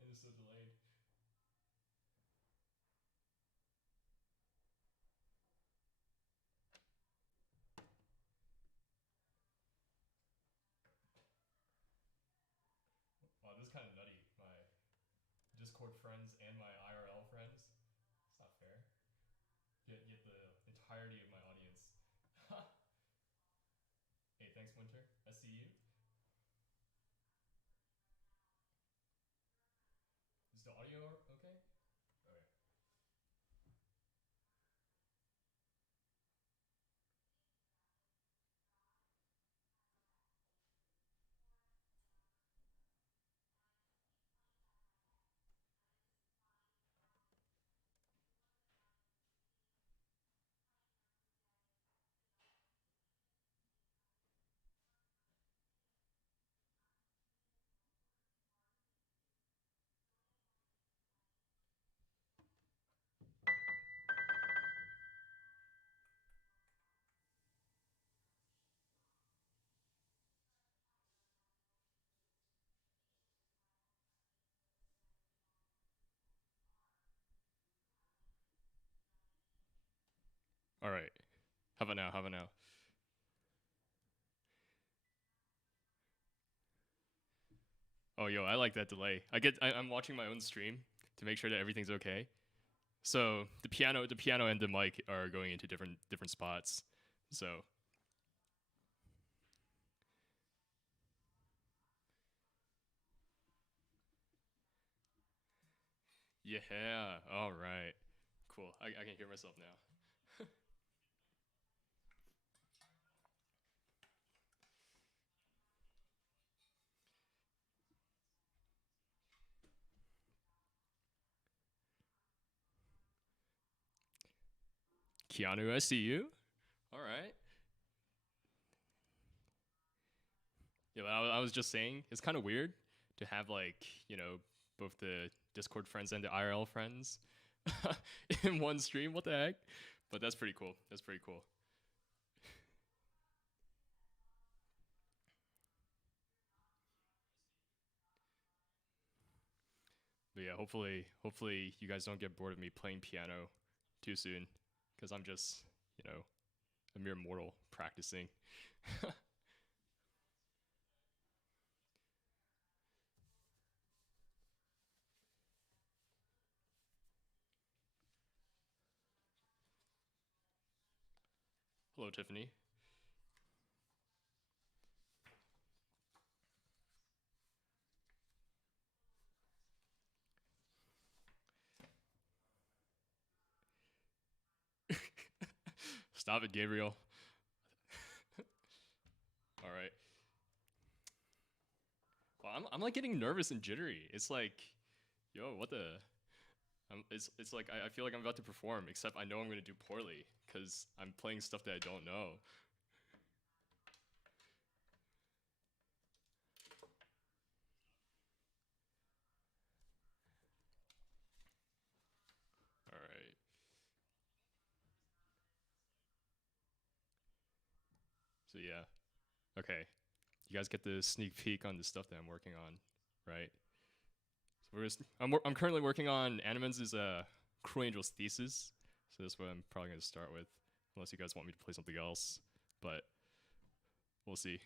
and it's so delayed. Wow, this is kind of nutty. My Discord friends and my IRL friends. It's not fair. Yet the entirety of my audience. Hey, thanks, Winter. I see you. Is the audio okay? Okay. All right. How about now? How about now? Oh, yo, I like that delay. I'm watching my own stream to make sure that everything's okay. So the piano and the mic are going into different spots. So yeah, all right, cool. I can hear myself now. Keanu, I see you. All right. Yeah, I was just saying it's kind of weird to have like both the Discord friends and the IRL friends in one stream. What the heck? But that's pretty cool. That's pretty cool. But yeah, hopefully you guys don't get bored of me playing piano too soon, because I'm just a mere mortal practicing. Hello, Tiffany. Stop it, Gabriel. All right. Well, I'm like getting nervous and jittery. It's like, yo, what the? It's like I feel like I'm about to perform, except I know I'm gonna do poorly because I'm playing stuff that I don't know. All right. So yeah. Okay. You guys get the sneak peek on the stuff that I'm working on, right? So I'm currently working on Animans' Cruel Angel's thesis. So that's what I'm probably gonna start with, unless you guys want me to play something else. But we'll see.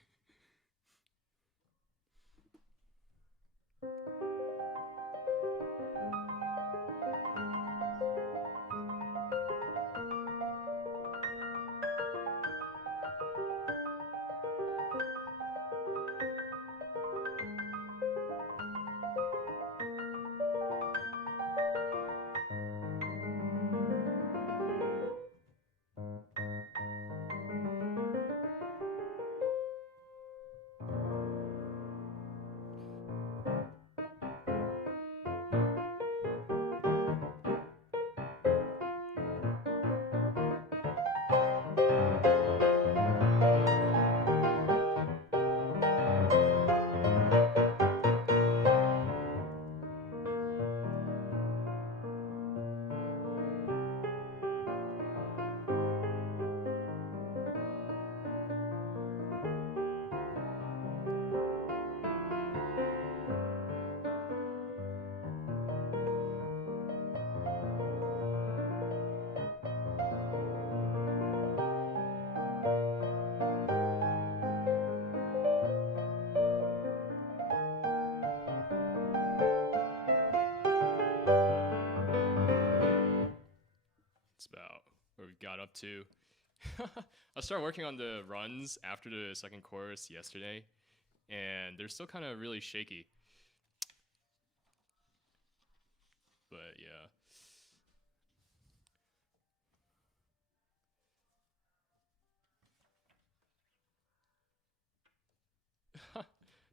got up to. I started working on the runs after the second chorus yesterday, and they're still kind of really shaky. But yeah.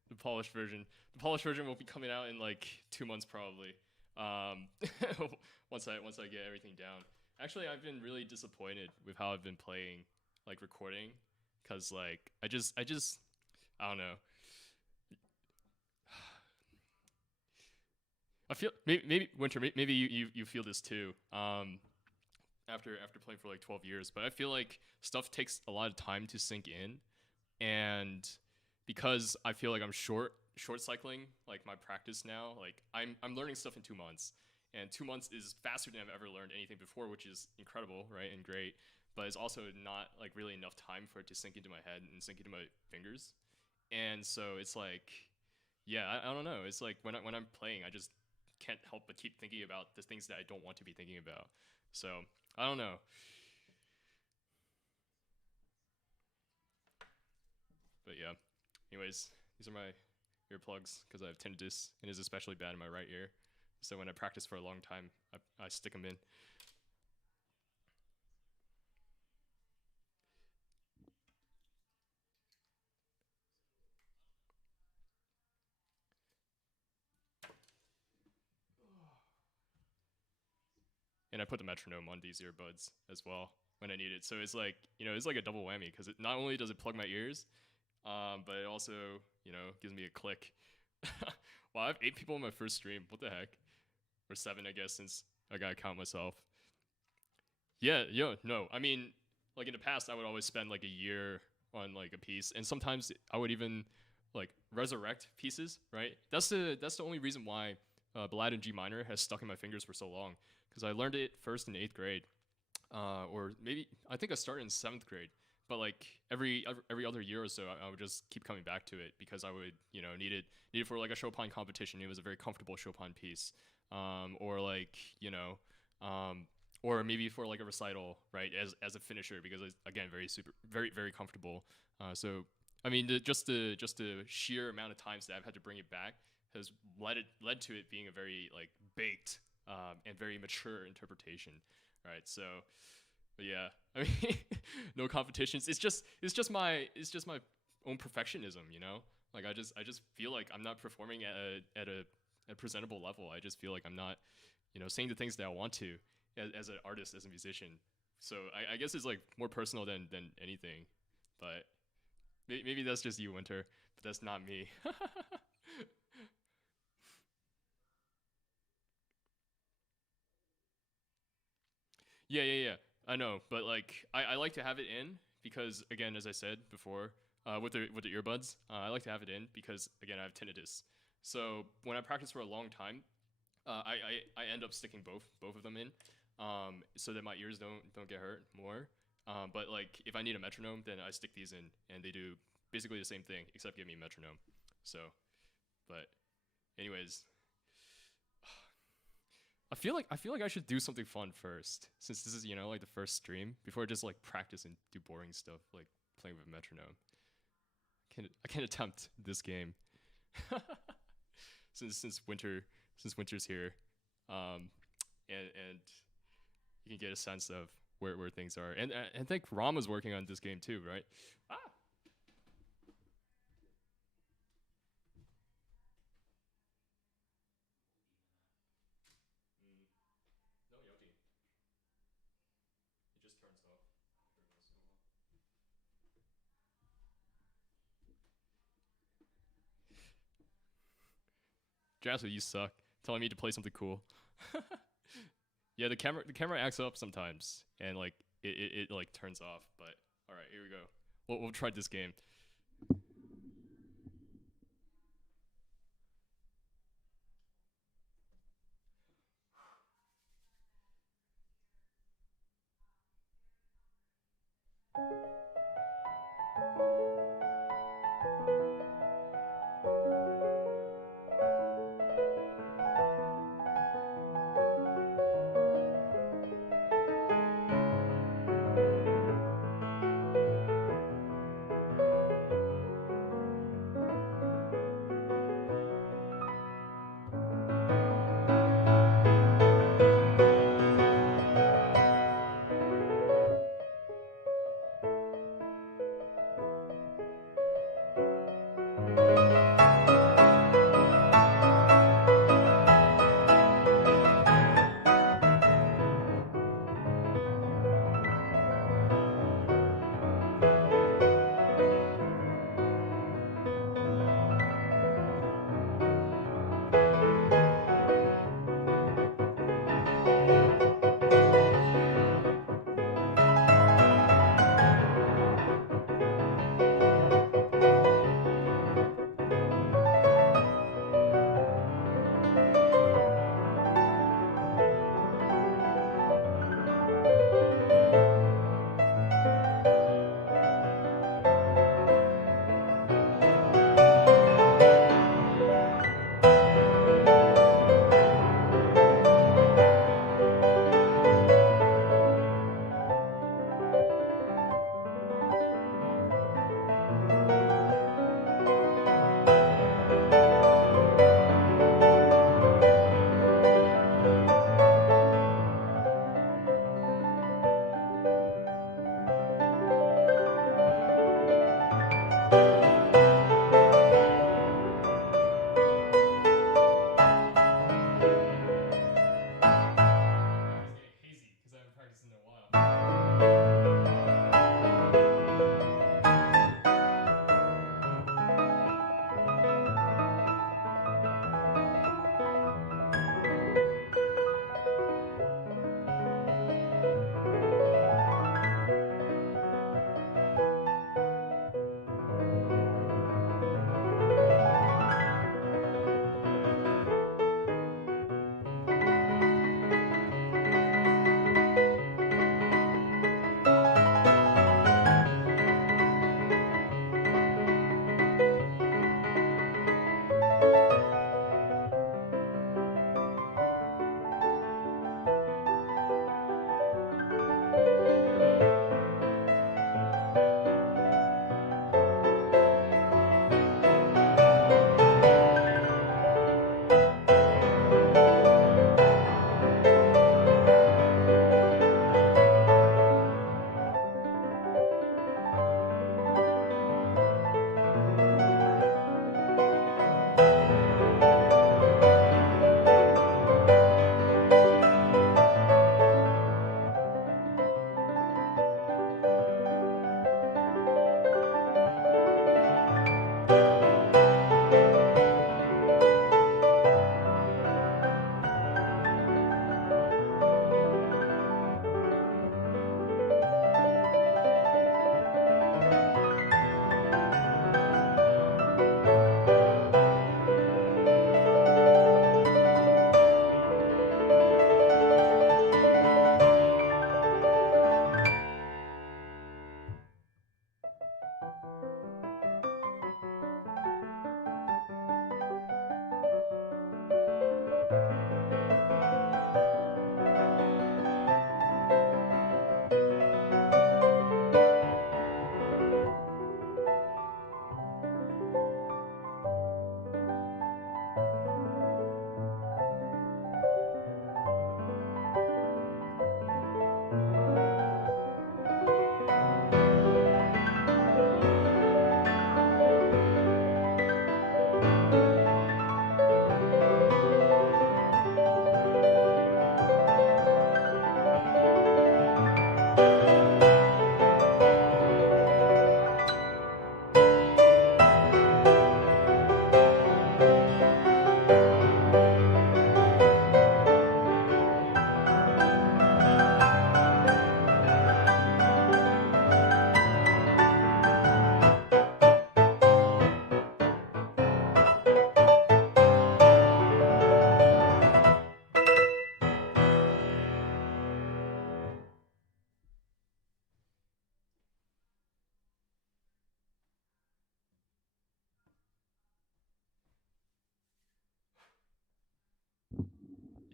The polished version. The polished version will be coming out in like 2 months probably. Um, once I get everything down. Actually, I've been really disappointed with how I've been playing, like recording, cause like I don't know. I feel maybe Winter, maybe you feel this too. After playing for like 12 years, but I feel like stuff takes a lot of time to sink in, and because I feel like I'm short cycling like my practice now, like I'm learning stuff in 2 months, and 2 months is faster than I've ever learned anything before, which is incredible, right, and great, but it's also not like really enough time for it to sink into my head and sink into my fingers, and so it's like, yeah, I don't know, it's like when I'm playing, I just can't help but keep thinking about the things that I don't want to be thinking about, so I don't know. But yeah. Anyways, these are my earplugs because I have tinnitus and it's especially bad in my right ear. So when I practice for a long time, I stick them in. And I put the metronome on these earbuds as well when I need it. So it's like, it's like a double whammy because not only does it plug my ears, but it also, gives me a click. Wow, I have 8 people in my first stream. What the heck? Or 7, I guess, since I gotta count myself. Yeah, no. I mean, like in the past, I would always spend like a year on like a piece, and sometimes I would even like resurrect pieces. Right? That's the only reason why Ballad in G minor has stuck in my fingers for so long, because I learned it first in 8th grade, or maybe I think I started in 7th grade. But like every other year or so, I would just keep coming back to it because I would need it for like a Chopin competition. It was a very comfortable Chopin piece, or like or maybe for like a recital, right? As a finisher, because it's again very comfortable. So I mean, just the sheer amount of times that I've had to bring it back has led to it being a very like baked and very mature interpretation, right? So, but yeah, I mean, no competitions. It's just my own perfectionism, you know. Like I just feel like I'm not performing at a presentable level. I just feel like I'm not, saying the things that I want to as an artist, as a musician. So I guess it's like more personal than anything, but maybe that's just you, Winter, but that's not me. Yeah. I know, but like I like to have it in because again, as I said before, with the earbuds, I like to have it in because again I have tinnitus. So when I practice for a long time, I end up sticking both of them in, so that my ears don't get hurt more. But like if I need a metronome, then I stick these in, and they do basically the same thing except give me a metronome. So, but anyways, I feel like I should do something fun first, since this is like the first stream, before I just like practice and do boring stuff like playing with a metronome. I can attempt this game since winter's here, um, and you can get a sense of where things are. And I think Ram was working on this game too, right? Ah, no Yoki. It just turns off every once in a while. Jasper, you suck. Telling me to play something cool. Yeah, the camera acts up sometimes, and like it like turns off. But all right, here we go. We'll try this game.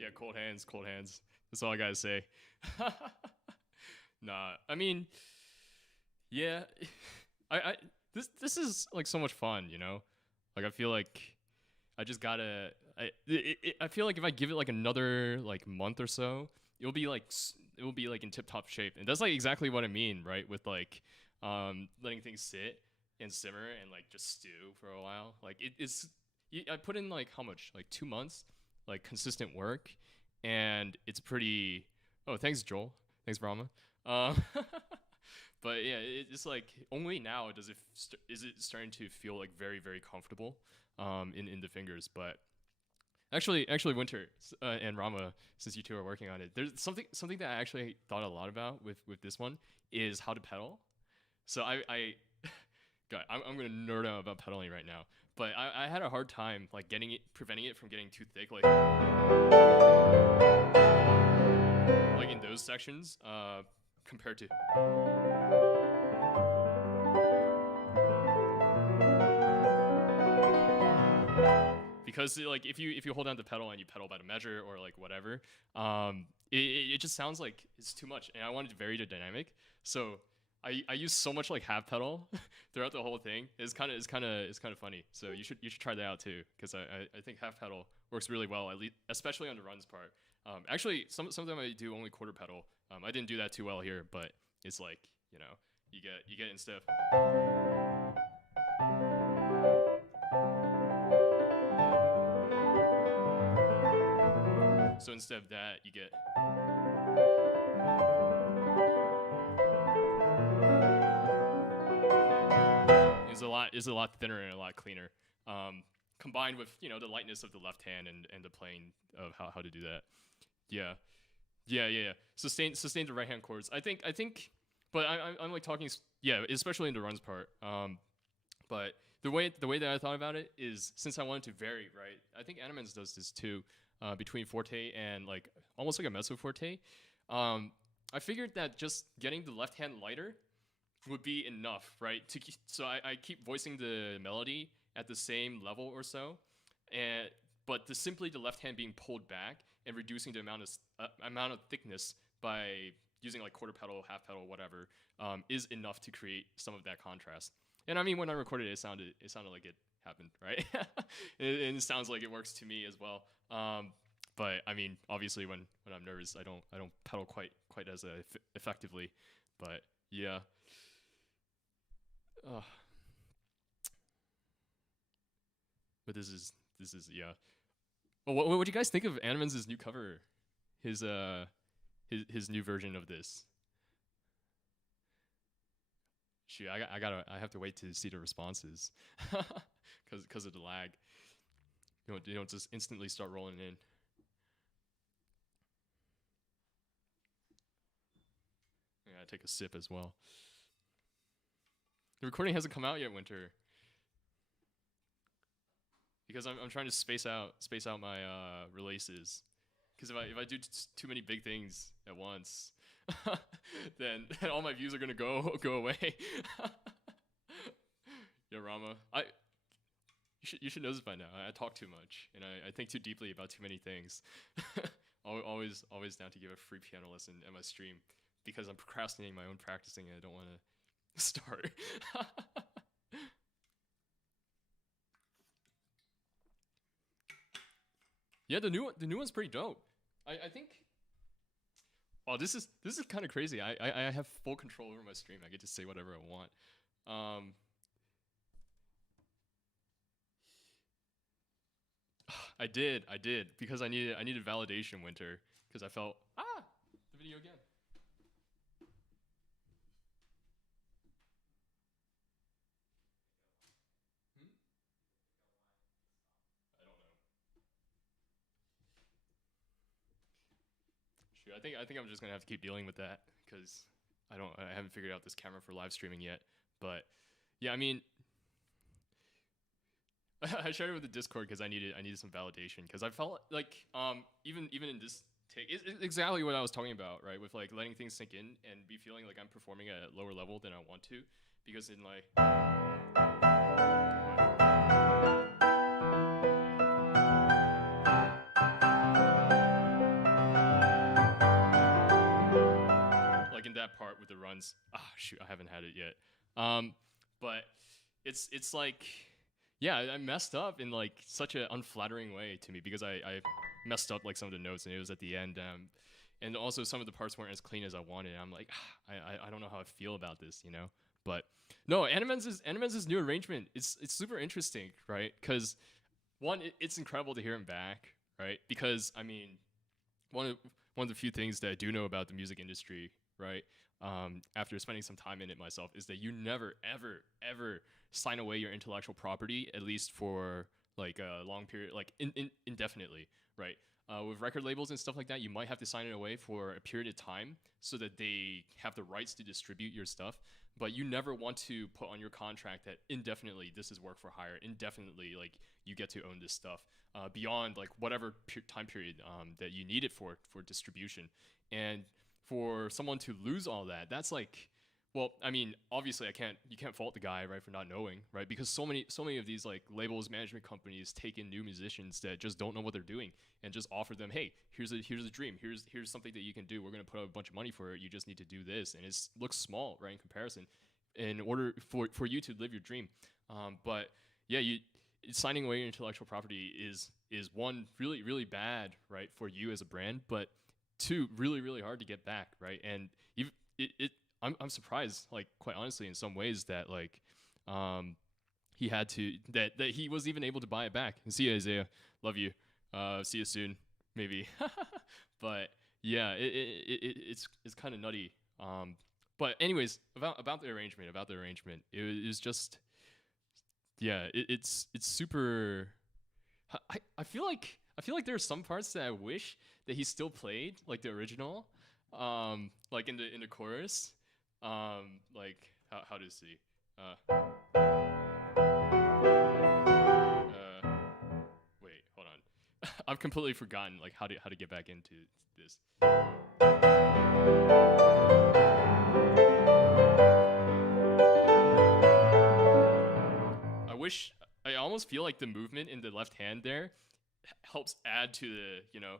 Yeah, cold hands, cold hands. That's all I gotta say. Nah, I mean, yeah, I this is like so much fun, you know. Like I feel like I just gotta. I feel like if I give it like another like month or so, it will be like in tip top shape, and that's like exactly what I mean, right? With like letting things sit and simmer and like just stew for a while. Like it's I put in like how much, like 2 months, like consistent work, and it's pretty. Oh, thanks Joel. Thanks Brahma. Um, but yeah, it's like only now is it starting to feel like very very comfortable in the fingers. But actually, Winter and Rama, since you two are working on it, there's something that I actually thought a lot about with this one is how to pedal. So God, I'm gonna nerd out about pedaling right now, but I had a hard time like preventing it from getting too thick, like in those sections, compared to because like if you hold down the pedal and you pedal by the measure or like whatever, it just sounds like it's too much, and I wanted to vary the dynamic, so I use so much like half pedal throughout the whole thing. It's kind of funny. So you should try that out too, because I think half pedal works really well, at least especially on the runs part. Actually, some of them I do only quarter pedal. I didn't do that too well here, but it's like, you know, you get instead of so instead of that you get is a lot thinner and a lot cleaner. Combined with, you know, the lightness of the left hand and the playing of how to do that. Yeah, yeah. Sustain the right hand chords. I think, but I'm like talking. Yeah, especially in the runs part. But the way that I thought about it is, since I wanted to vary, right? I think Animens does this too, between forte and like almost like a mezzo forte. I figured that just getting the left hand lighter would be enough, right? So I keep voicing the melody at the same level or so, and but simply the left hand being pulled back and reducing the amount of thickness by using like quarter pedal, half pedal, whatever, is enough to create some of that contrast. And I mean, when I recorded it, it sounded like it happened, right? It sounds like it works to me as well. But I mean, obviously, when I'm nervous, I don't pedal quite as effectively. But yeah. But this is yeah. Oh, what do you guys think of Animens' new cover? His new version of this. Shoot, I have to wait to see the responses, because of the lag. You don't just instantly start rolling in. Yeah, I take a sip as well. The recording hasn't come out yet, Winter, because I'm trying to space out my releases. Because if I do too many big things at once, then all my views are gonna go away. Yeah, Rama, you should know this by now. I talk too much, and I think too deeply about too many things. always down to give a free piano lesson at my stream, because I'm procrastinating my own practicing and I don't want to start. Yeah, the new one's pretty dope. I think. Oh, this is kind of crazy. I have full control over my stream. I get to say whatever I want. I did because I needed validation, Winter, because I felt the video again. Hmm? I don't know. Shoot, I think I'm just gonna have to keep dealing with that, because I haven't figured out this camera for live streaming yet. But yeah, I mean, I shared it with the Discord because I needed some validation, because I felt like even in this take, it's exactly what I was talking about, right? With like letting things sink in and be feeling like I'm performing at a lower level than I want to, because in like shoot, I haven't had it yet. But it's like, yeah, I messed up in like such an unflattering way to me because I messed up like some of the notes and it was at the end. And also some of the parts weren't as clean as I wanted. I'm like, I don't know how I feel about this, you know. But no, Animenz's new arrangement. It's super interesting, right? Because one, it's incredible to hear him back, right? Because I mean, one of the few things that I do know about the music industry, right? After spending some time in it myself, is that you never, ever, ever sign away your intellectual property, at least for like a long period, like indefinitely, right? With record labels and stuff like that, you might have to sign it away for a period of time so that they have the rights to distribute your stuff. But you never want to put on your contract that indefinitely this is work for hire, indefinitely like you get to own this stuff beyond like whatever time period that you need it for distribution. And for someone to lose all that, that's like, well, I mean, obviously you can't fault the guy, right, for not knowing, right? Because so many of these like labels, management companies take in new musicians that just don't know what they're doing and just offer them, hey, here's a dream, here's something that you can do. We're gonna put out a bunch of money for it. You just need to do this, and it looks small, right, in comparison, in order for you to live your dream. But yeah, signing away your intellectual property is one, really bad, right, for you as a brand, but two, really hard to get back, right? And I'm surprised, like, quite honestly, in some ways that like he had to that he was even able to buy it back. And see you, Isaiah, love you. See you soon, maybe. But yeah, it's kind of nutty. But anyways, about the arrangement, it was just, yeah, it's super. I feel like there are some parts that I wish that he still played like the original, like in the chorus, like how does he, wait, hold on, I've completely forgotten like how to get back into this. I almost feel like the movement in the left hand there helps add to the, you know,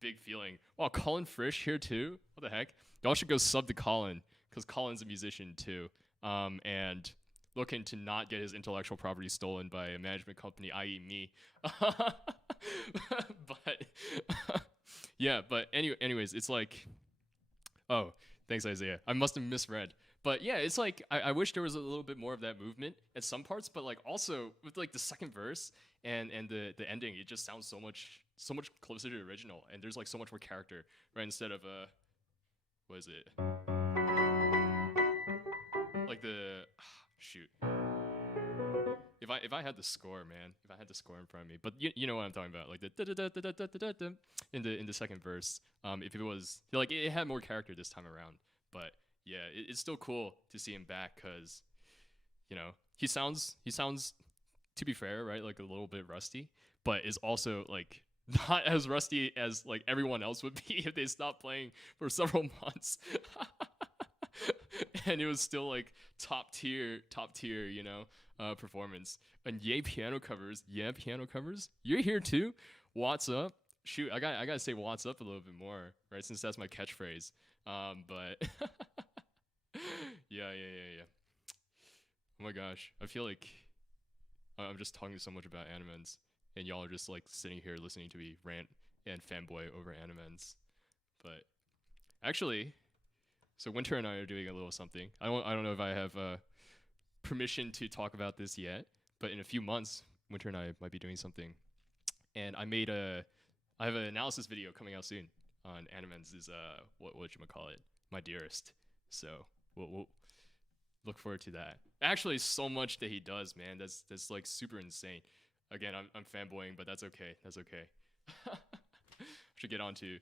big feeling. Wow, Colin Frisch here too? What the heck? Y'all should go sub to Colin, because Colin's a musician too. And looking to not get his intellectual property stolen by a management company, i.e. me. But yeah, but anyways, it's like, oh, thanks, Isaiah. I must have misread. But yeah, it's like I wish there was a little bit more of that movement at some parts, but like also with like the second verse and the ending, it just sounds so much closer to the original, and there's like so much more character, right? Instead of what is it? Like the shoot. If I had the score, man, if I had the score in front of me, but you know what I'm talking about, like the in the second verse. If it was like it had more character this time around, but yeah, it's still cool to see him back because, you know, he sounds, to be fair, right, like a little bit rusty, but is also like not as rusty as like everyone else would be if they stopped playing for several months. And it was still like top tier, you know, performance. And yay, piano covers. Yeah, piano covers. You're here too. What's up? Shoot, I gotta say what's up a little bit more, right? Since that's my catchphrase. But yeah. Oh my gosh, I feel like I'm just talking so much about Animens, and y'all are just like sitting here listening to me rant and fanboy over Animens. But actually, so Winter and I are doing a little something. I don't know if I have permission to talk about this yet, but in a few months, Winter and I might be doing something. And I have an analysis video coming out soon on Animens is whatchamacallit, My Dearest. So we'll look forward to that. Actually, so much that he does, man. That's like super insane. Again, I'm fanboying, but that's okay. I should get on to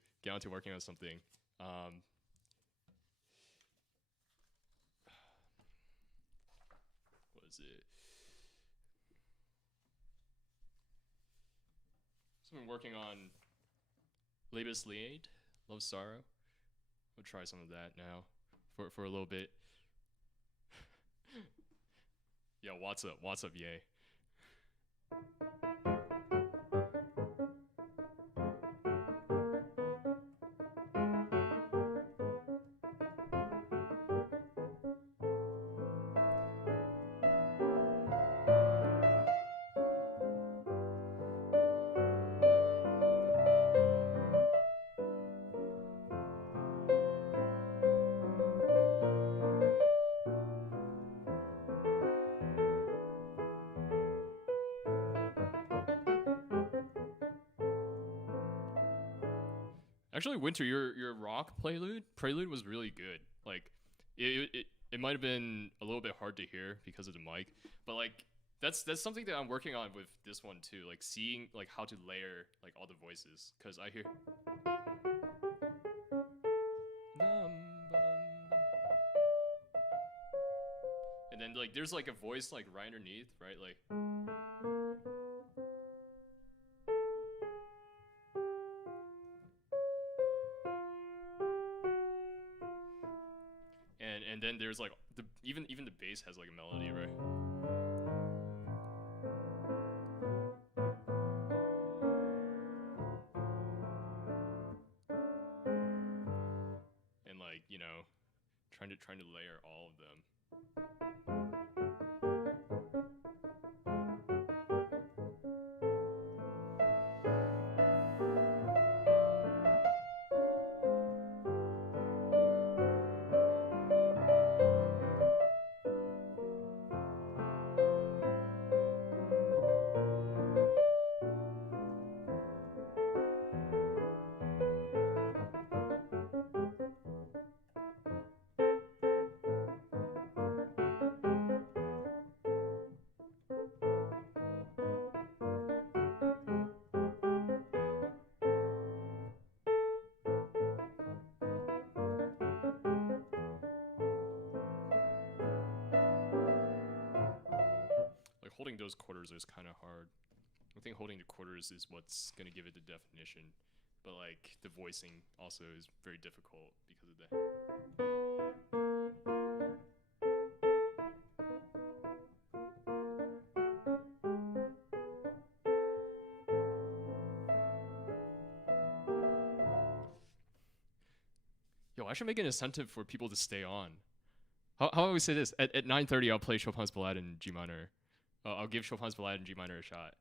working on something. What is it? So I've been working on Labus Liade, Love Sorrow. We'll try some of that now for a little bit. Yeah, what's up, yay. Actually, Winter, your rock prelude was really good. Like, it might have been a little bit hard to hear because of the mic, but like that's something that I'm working on with this one too. Like seeing like how to layer like all the voices because I hear. And then like there's like a voice like right underneath, right? Like and then there's like even the bass has like a melody, right? And like, trying to layer all of them. Like holding those quarters is kind of hard. I think holding the quarters is what's gonna give it the definition, but like the voicing also is very difficult because of that. Yo, I should make an incentive for people to stay on. How about we say this? At 9:30, I'll play Chopin's Ballade in G minor. I'll give Chopin's Ballade in G minor a shot.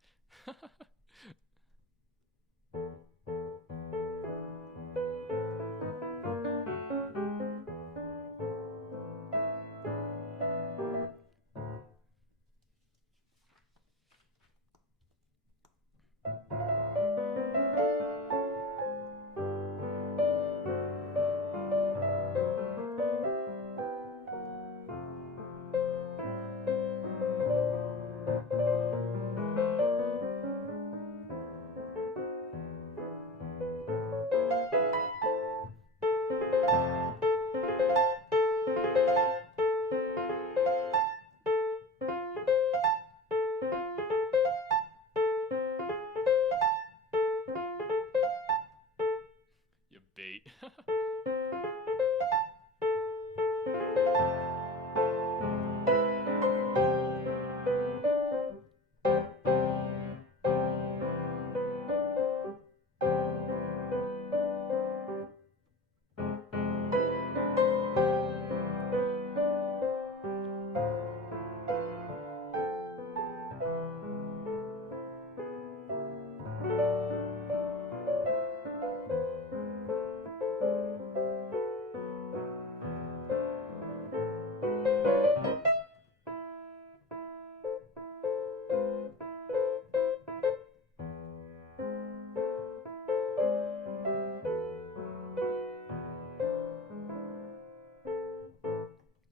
You bait.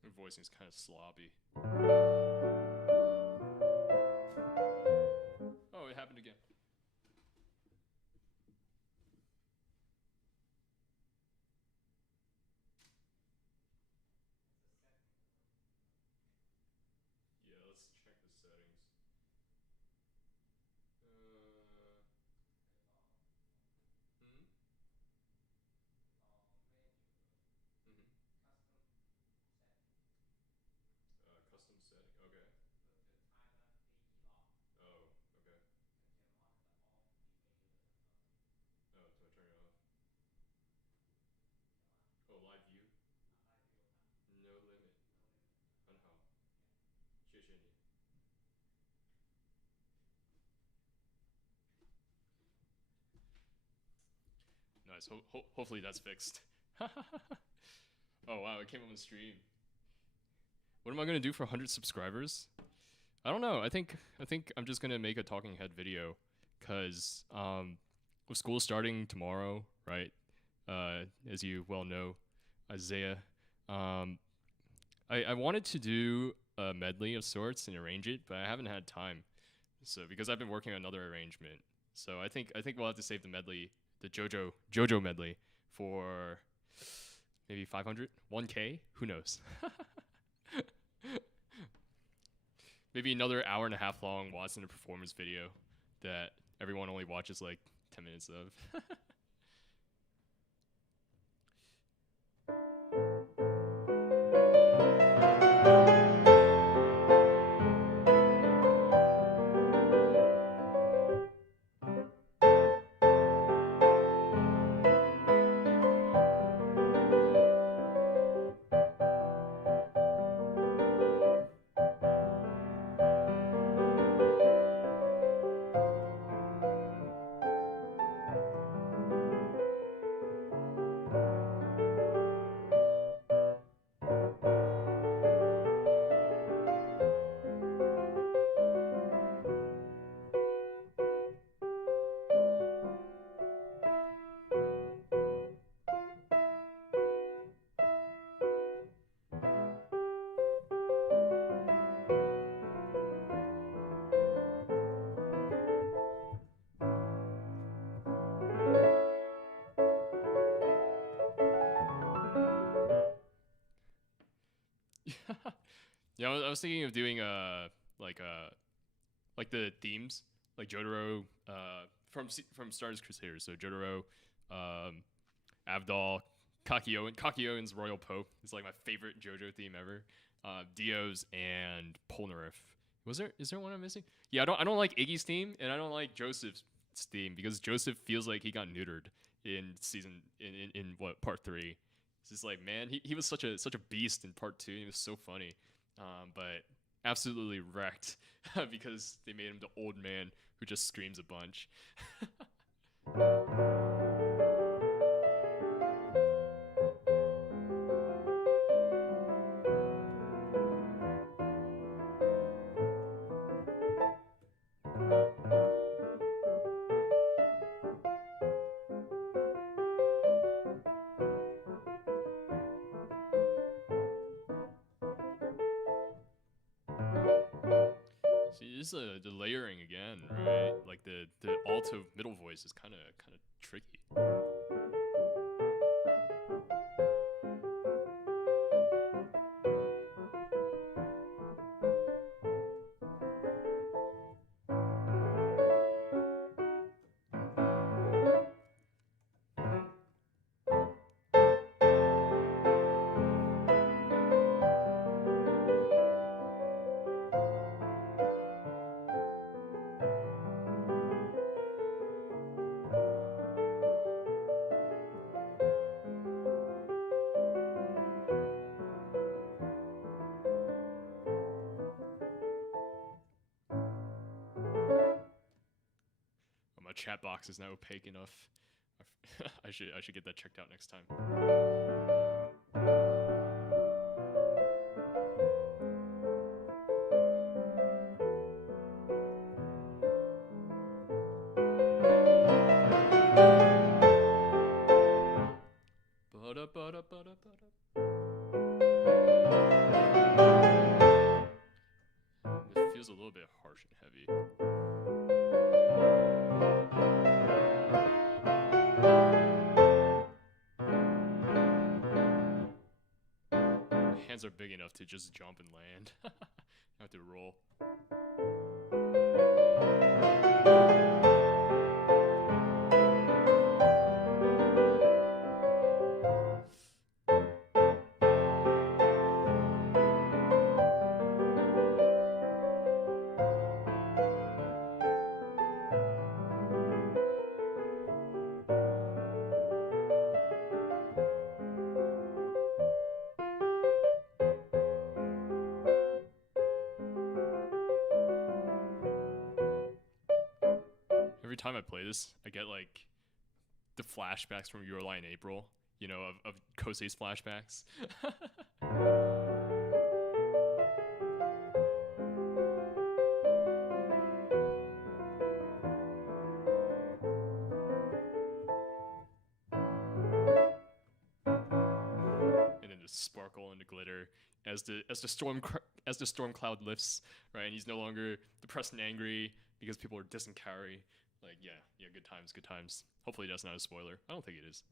Your voicing's kind of sloppy. Oh, it happened again. Yeah, let's check the settings. Hmm? Mm-hmm. Custom setting. Okay. Oh, okay. Oh, do I turn it off? Oh, live view? No limit. 很好。谢谢你。Nice. Hopefully that's fixed. Oh wow, it came on the stream. What am I gonna do for 100 subscribers? I don't know. I think I'm just gonna make a talking head video, cause with school starting tomorrow, right? as you well know, Isaiah. Um, I wanted to do a medley of sorts and arrange it, but I haven't had time. So because I've been working on another arrangement, so I think we'll have to save the medley, the JoJo medley, for maybe 500, 1K. Who knows? Maybe another hour and a half long Watson performance video that everyone only watches like 10 minutes of. Yeah, I was thinking of doing like uh like the themes, like Jotaro from Star Wars Crusaders. So Jotaro, um, Avdol, Kakyoin's Royal Pope is like my favorite JoJo theme ever. Dio's and Polnareff. Is there one I'm missing? Yeah, I don't like Iggy's theme and I don't like Joseph's theme because Joseph feels like he got neutered in season in what part 3. It's just like, man, he was such a beast in part 2. He was so funny, but absolutely wrecked because they made him the old man who just screams a bunch. See, this is the layering again, right? Like the alto middle voice is kind of tricky. Oh, my chat box is now opaque enough. I should get that checked out next time. It feels a little bit harsh and heavy. My hands are big enough to just jump and land. I have to roll. Every time I play this, I get like the flashbacks from Your Lie in April, of Kosei's flashbacks. sparkle and the glitter as the storm cloud lifts, right? And he's no longer depressed and angry because people are dissing Kaori. Like, yeah, good times, good times. Hopefully that's not a spoiler. I don't think it is.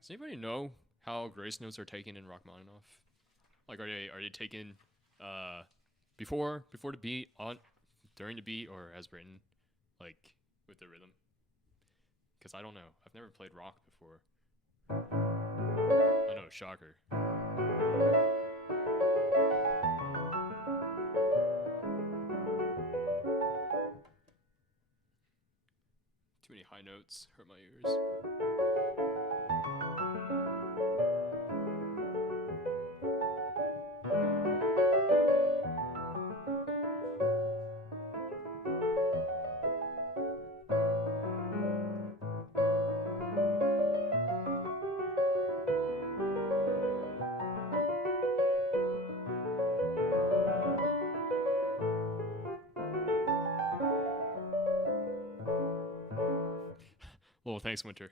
Does anybody know how grace notes are taken in Rachmaninoff? Like, are they taken before the beat, on during the beat, or as written, like with the rhythm? Because I don't know. I've never played rock before. I know, shocker. Too many high notes hurt my ears. Well, thanks, Winter.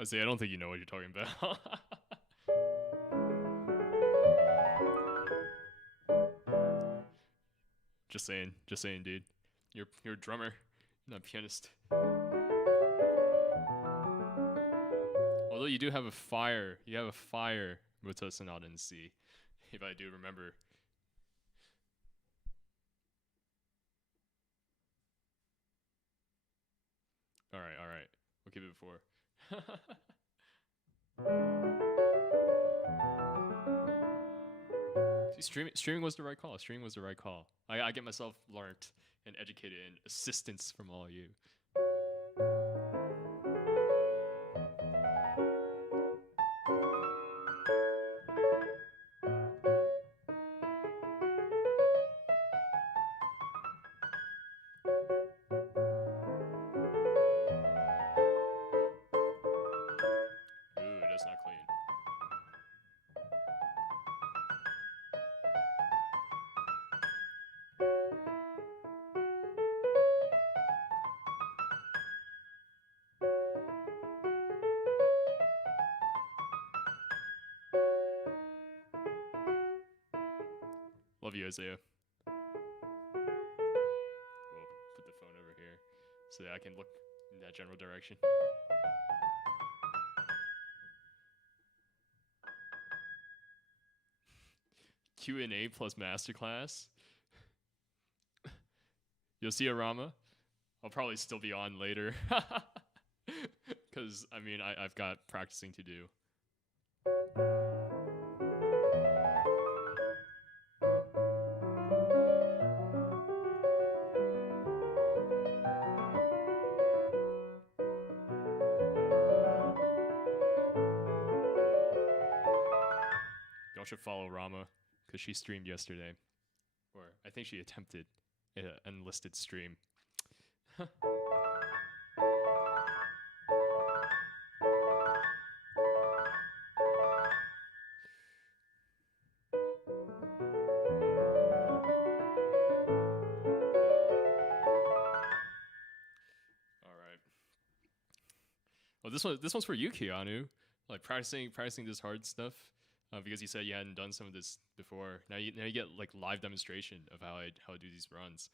I say, I don't think you know what you're talking about. Just saying, dude. You're a drummer, not a pianist. Although you do have a fire, Muta Sonata in C, if I do remember. All right, we'll keep it before. See, streaming was the right call. I get myself learnt and educated and assistance from all of you. Ooh, that's not clean. Love you, Isaiah. We'll put the phone over here so that I can look in that general direction. Q&A plus masterclass. Yosia Rama. I'll probably still be on later. Because, I mean, I've got practicing to do. should follow Rama because she streamed yesterday, or I think she attempted an unlisted stream. All right. Well, this one's for you, Keanu. Like practicing this hard stuff, because you said you hadn't done some of this before. Now you get like live demonstration of how I do these runs.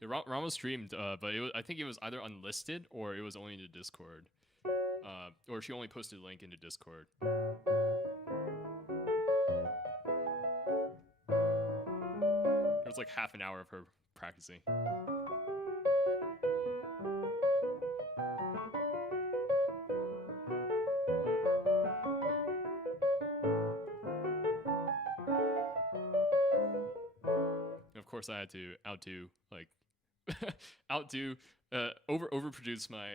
Yeah, Ramos streamed, but I think it was either unlisted or it was only in the Discord, or she only posted a link into Discord. It was like half an hour of her practicing. Of course, I had to outdo overproduce my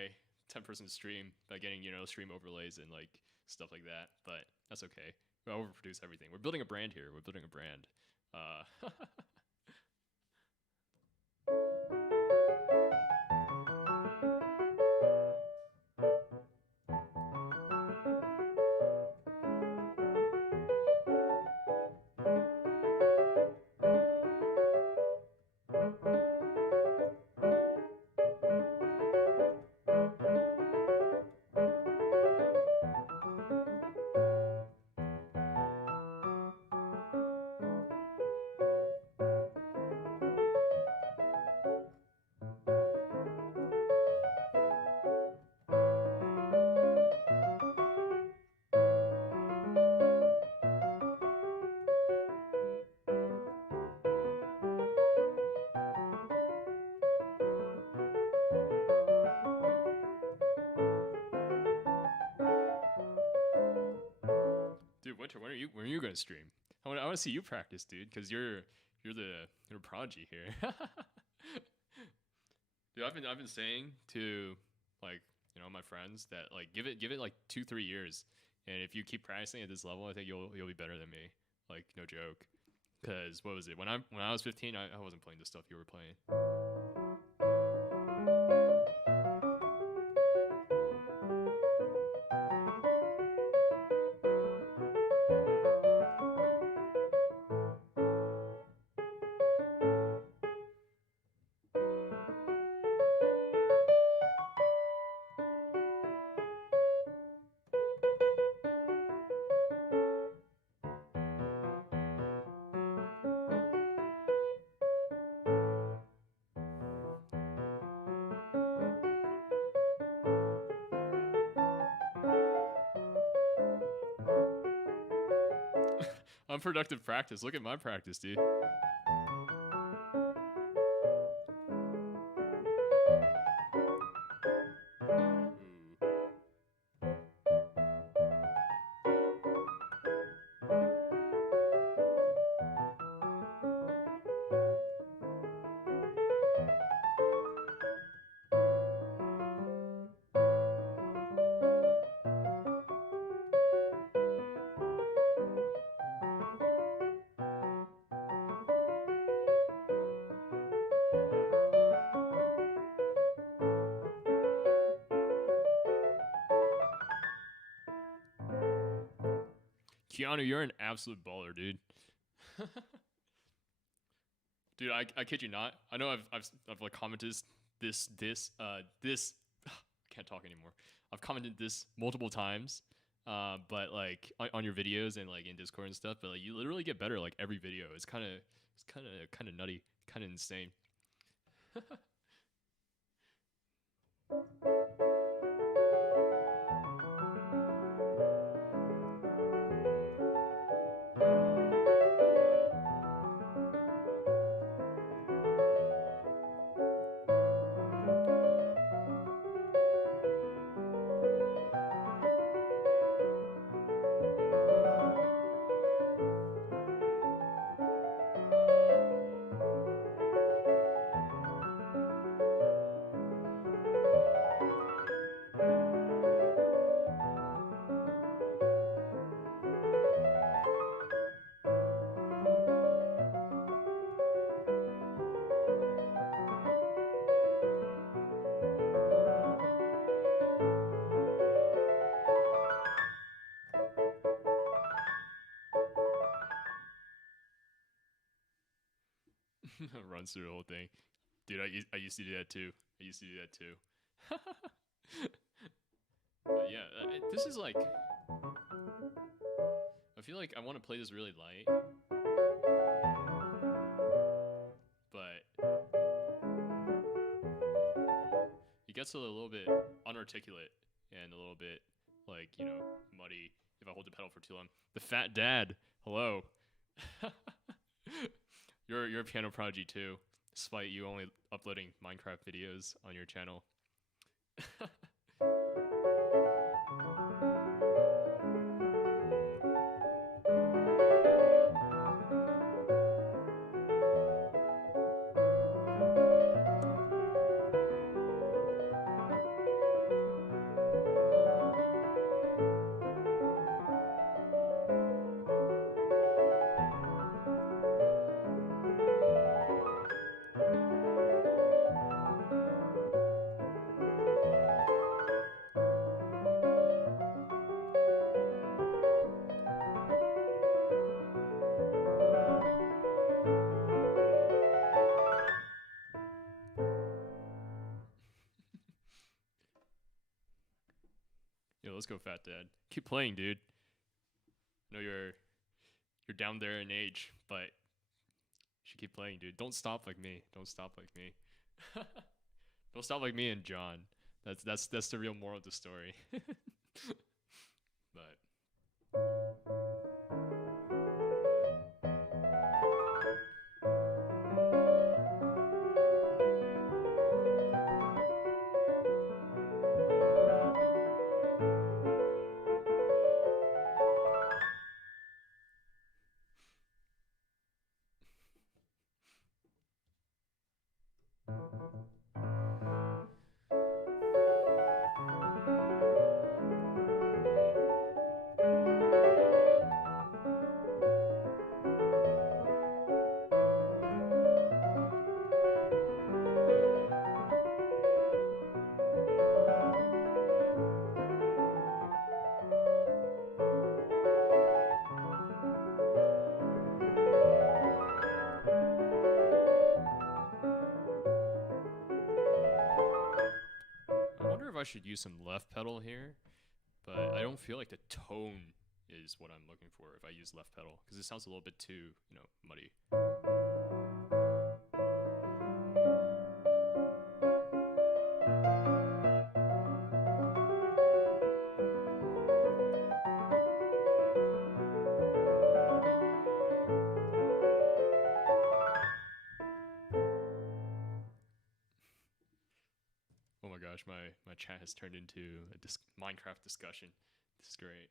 10-person stream by getting stream overlays and like stuff like that. But that's okay. I overproduce everything. We're building a brand here. We're building a brand. Dude, Winter, when are you gonna stream? I want to see you practice, dude, because you're the prodigy here. Dude, I've been saying to like my friends that like give it like 2-3 years, and if you keep practicing at this level, I think you'll be better than me. Like no joke. Because what was it when I was 15? I wasn't playing the stuff you were playing. Unproductive practice. Look at my practice, dude. Keanu, you're an absolute baller, dude. Dude, I kid you not. I know I've like commented this I can't talk anymore. I've commented this multiple times, but like on your videos and like in Discord and stuff. But like you literally get better like every video. It's kind of nutty, kind of insane. runs through the whole thing. Dude, I used to do that too. I used to do that too. But yeah, this is like, I feel like I want to play this really light, but it gets a little bit unarticulate and a little bit like, you know, muddy if I hold the pedal for too long. The fat dad, hello. You're a piano prodigy too, despite you only uploading Minecraft videos on your channel. Yo, let's go, fat dad. Keep playing, dude. I know you're down there in age, but you should keep playing, dude. Don't stop like me. Don't stop like me. Don't stop like me and John. That's the real moral of the story. But I wonder if I should use some left pedal here, but I don't feel like the tone is what I'm looking for if I use left pedal, because it sounds a little bit too, you know, muddy. Oh my gosh, my chat has turned into a Minecraft discussion. This is great.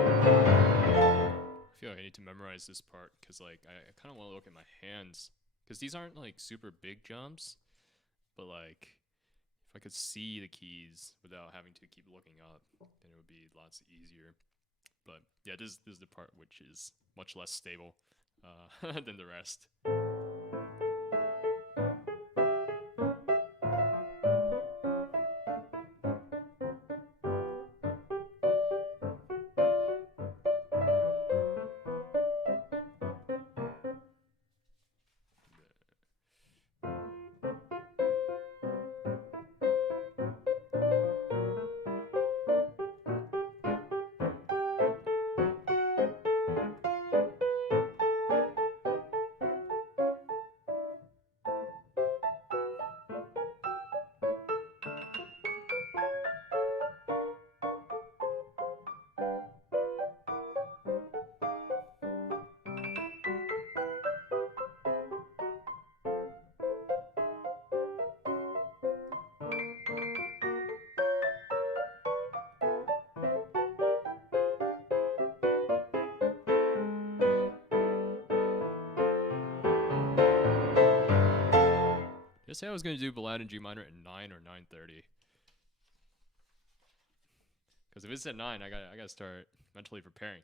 uh, I feel like I need to memorize this part because like I kind of want to look at my hands because these aren't like super big jumps, but like if I could see the keys without having to keep looking up, then it would be lots easier. But yeah, this is the part which is much less stable. than the rest. Did I say I was going to do Ballad in G minor at 9 or 9:30? Because if it's at 9, I gotta start mentally preparing.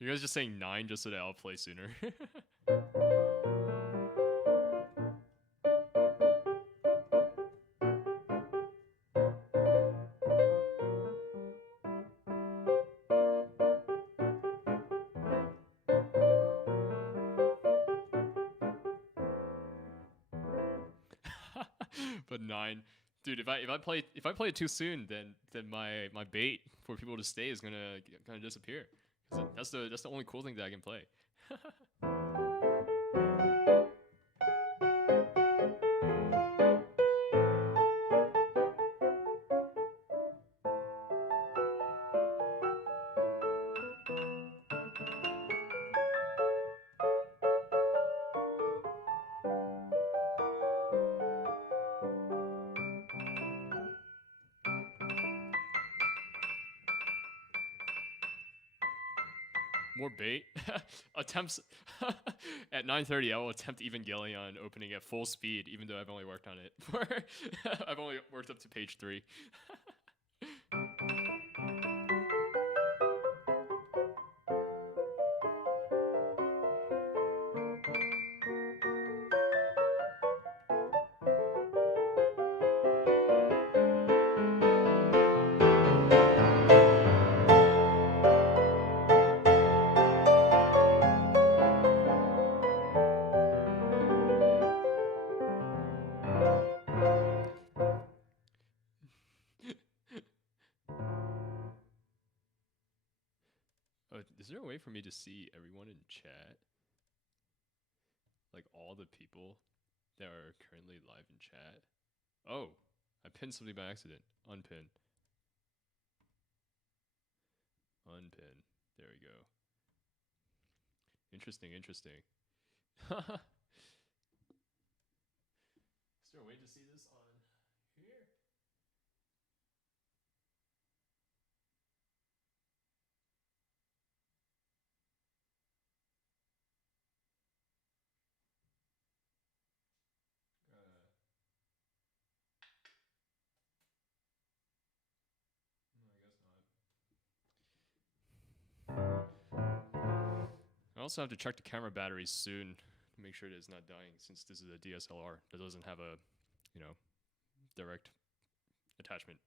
You guys just saying 9 just so that I'll play sooner. But 9, dude. If I play it too soon, then my bait for people to stay is gonna disappear. 'Cause that's the only cool thing that I can play. More bait attempts at 9:30. I will attempt Evangelion opening at full speed, even though I've only worked on it for I've only worked up to page 3. Is there a way for me to see everyone in chat? Like all the people that are currently live in chat? Oh, I pinned something by accident. Unpin. Unpin. There we go. Interesting. Is there a way to see this on here? I also have to check the camera batteries soon to make sure that it's not dying, since this is a DSLR that doesn't have a, direct attachment.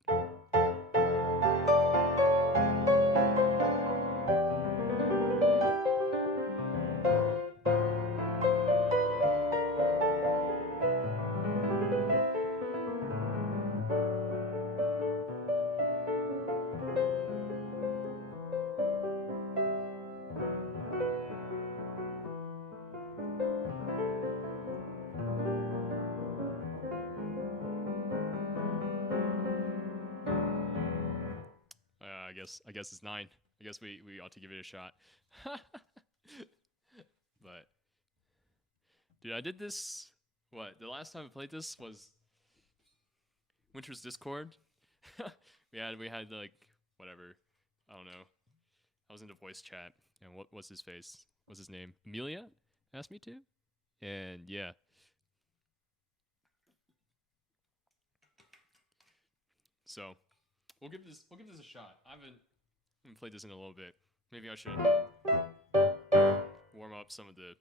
I guess it's 9. I guess we ought to give it a shot. But dude, I did this What? The last time I played this was Winter's Discord. we had like whatever. I don't know. I was into voice chat, and what's his face? What's his name? Amelia asked me to, and yeah. So we'll give this a shot. I haven't played this in a little bit. Maybe I should warm up some of the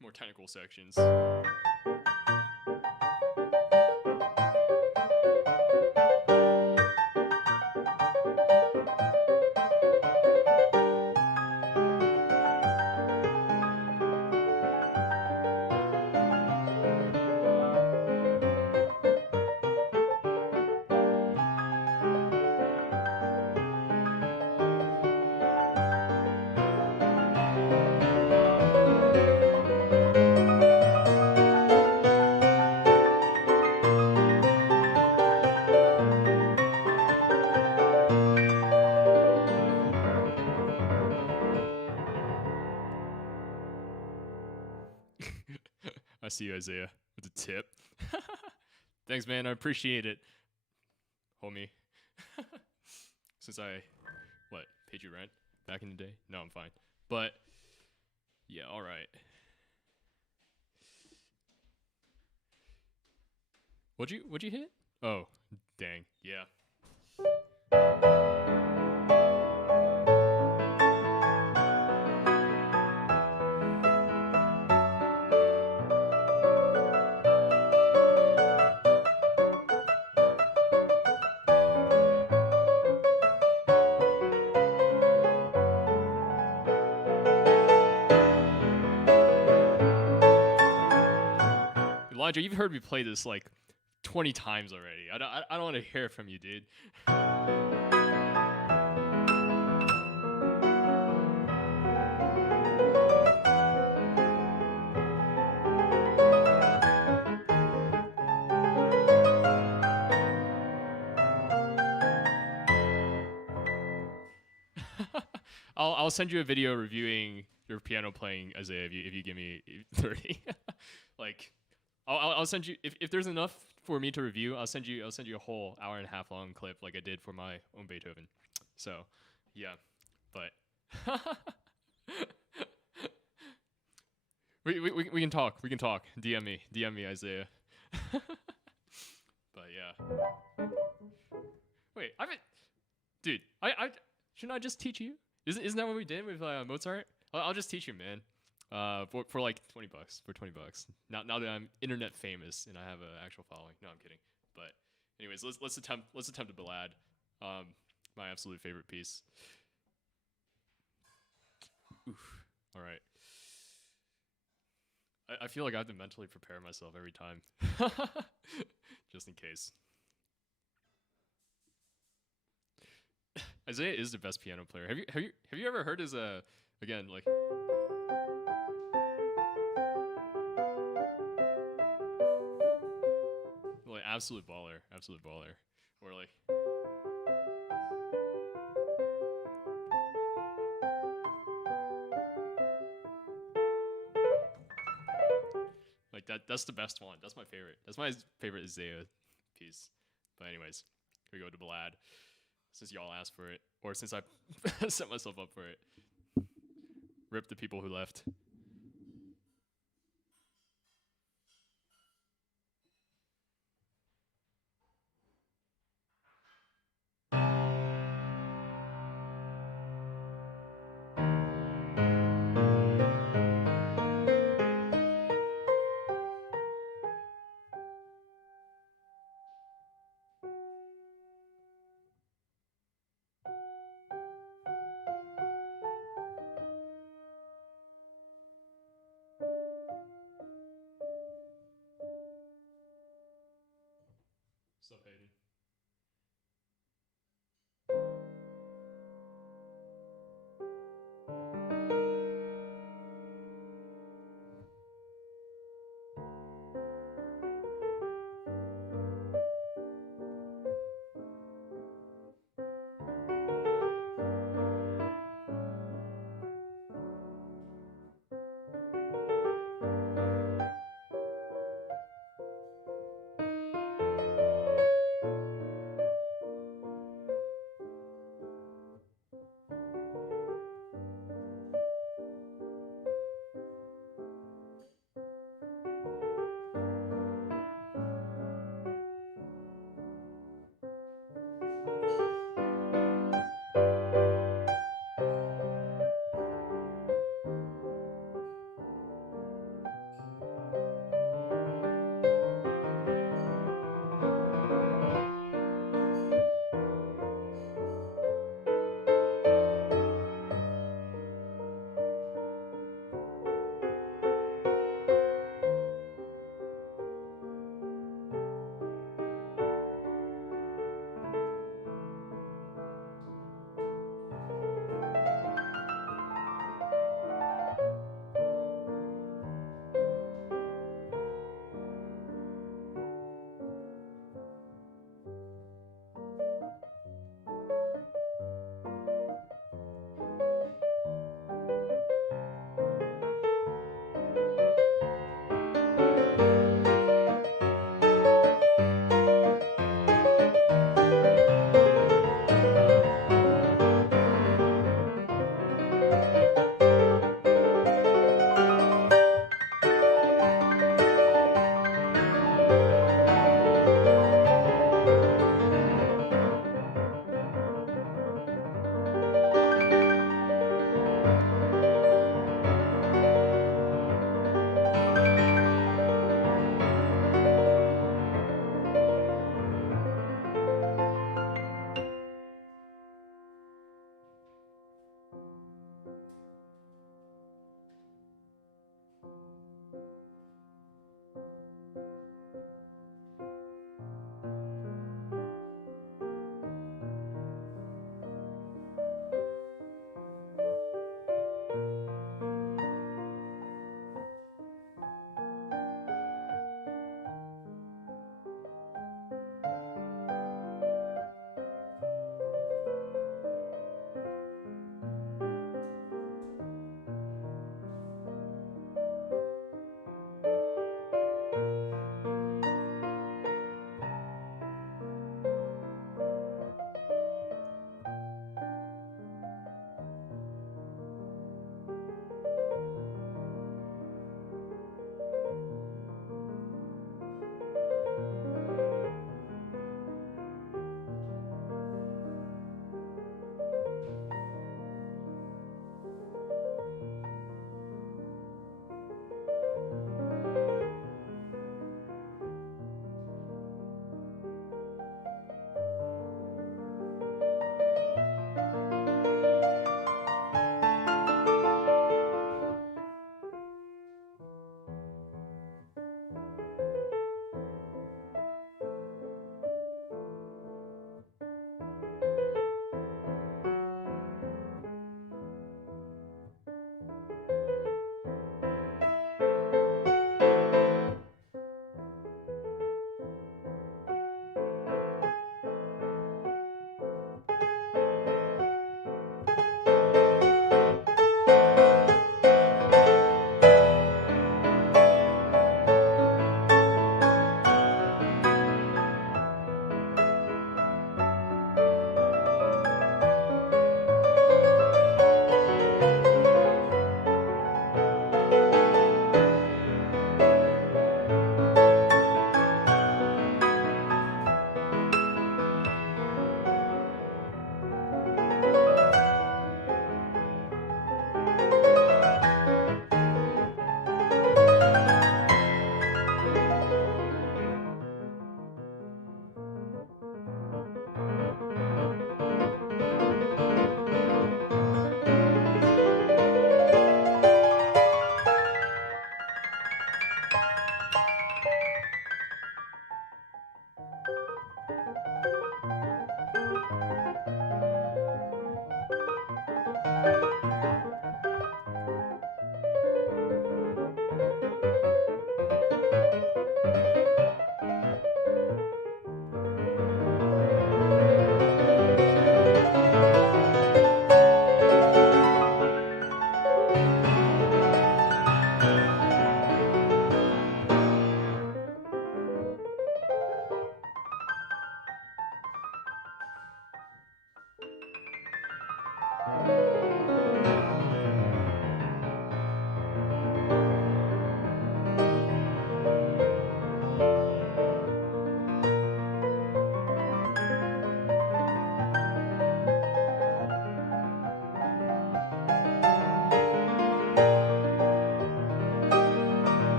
more technical sections. I see you, Isaiah, with a tip. Thanks, man. I appreciate it, homie. Since I, paid you rent back in the day? No, I'm fine. But, yeah, all right. What'd you hit? Oh, dang. Yeah. Elijah, you've heard me play this like 20 times already. I don't want to hear from you, dude. I'll send you a video reviewing your piano playing, Isaiah, if you give me 30. Like, I'll send you if there's enough for me to review. I'll send you a whole hour and a half long clip like I did for my own Beethoven. So, yeah, but we can talk. We can talk. DM me, Isaiah. But yeah. Wait, dude. I shouldn't I just teach you? Isn't that what we did with Mozart? I'll just teach you, man. For like $20. For $20. Now that I'm internet famous and I have an actual following. No, I'm kidding. But anyways, let's attempt a ballad. My absolute favorite piece. Oof. All right. I feel like I have to mentally prepare myself every time, just in case. Isaiah is the best piano player. Have you ever heard his again like absolute baller, or like that's the best one. That's my favorite. That's my favorite Isaiah piece. But anyways, here we go to ballad. Since y'all asked for it, or since I set myself up for it. Rip the people who left. What's up, Hayden?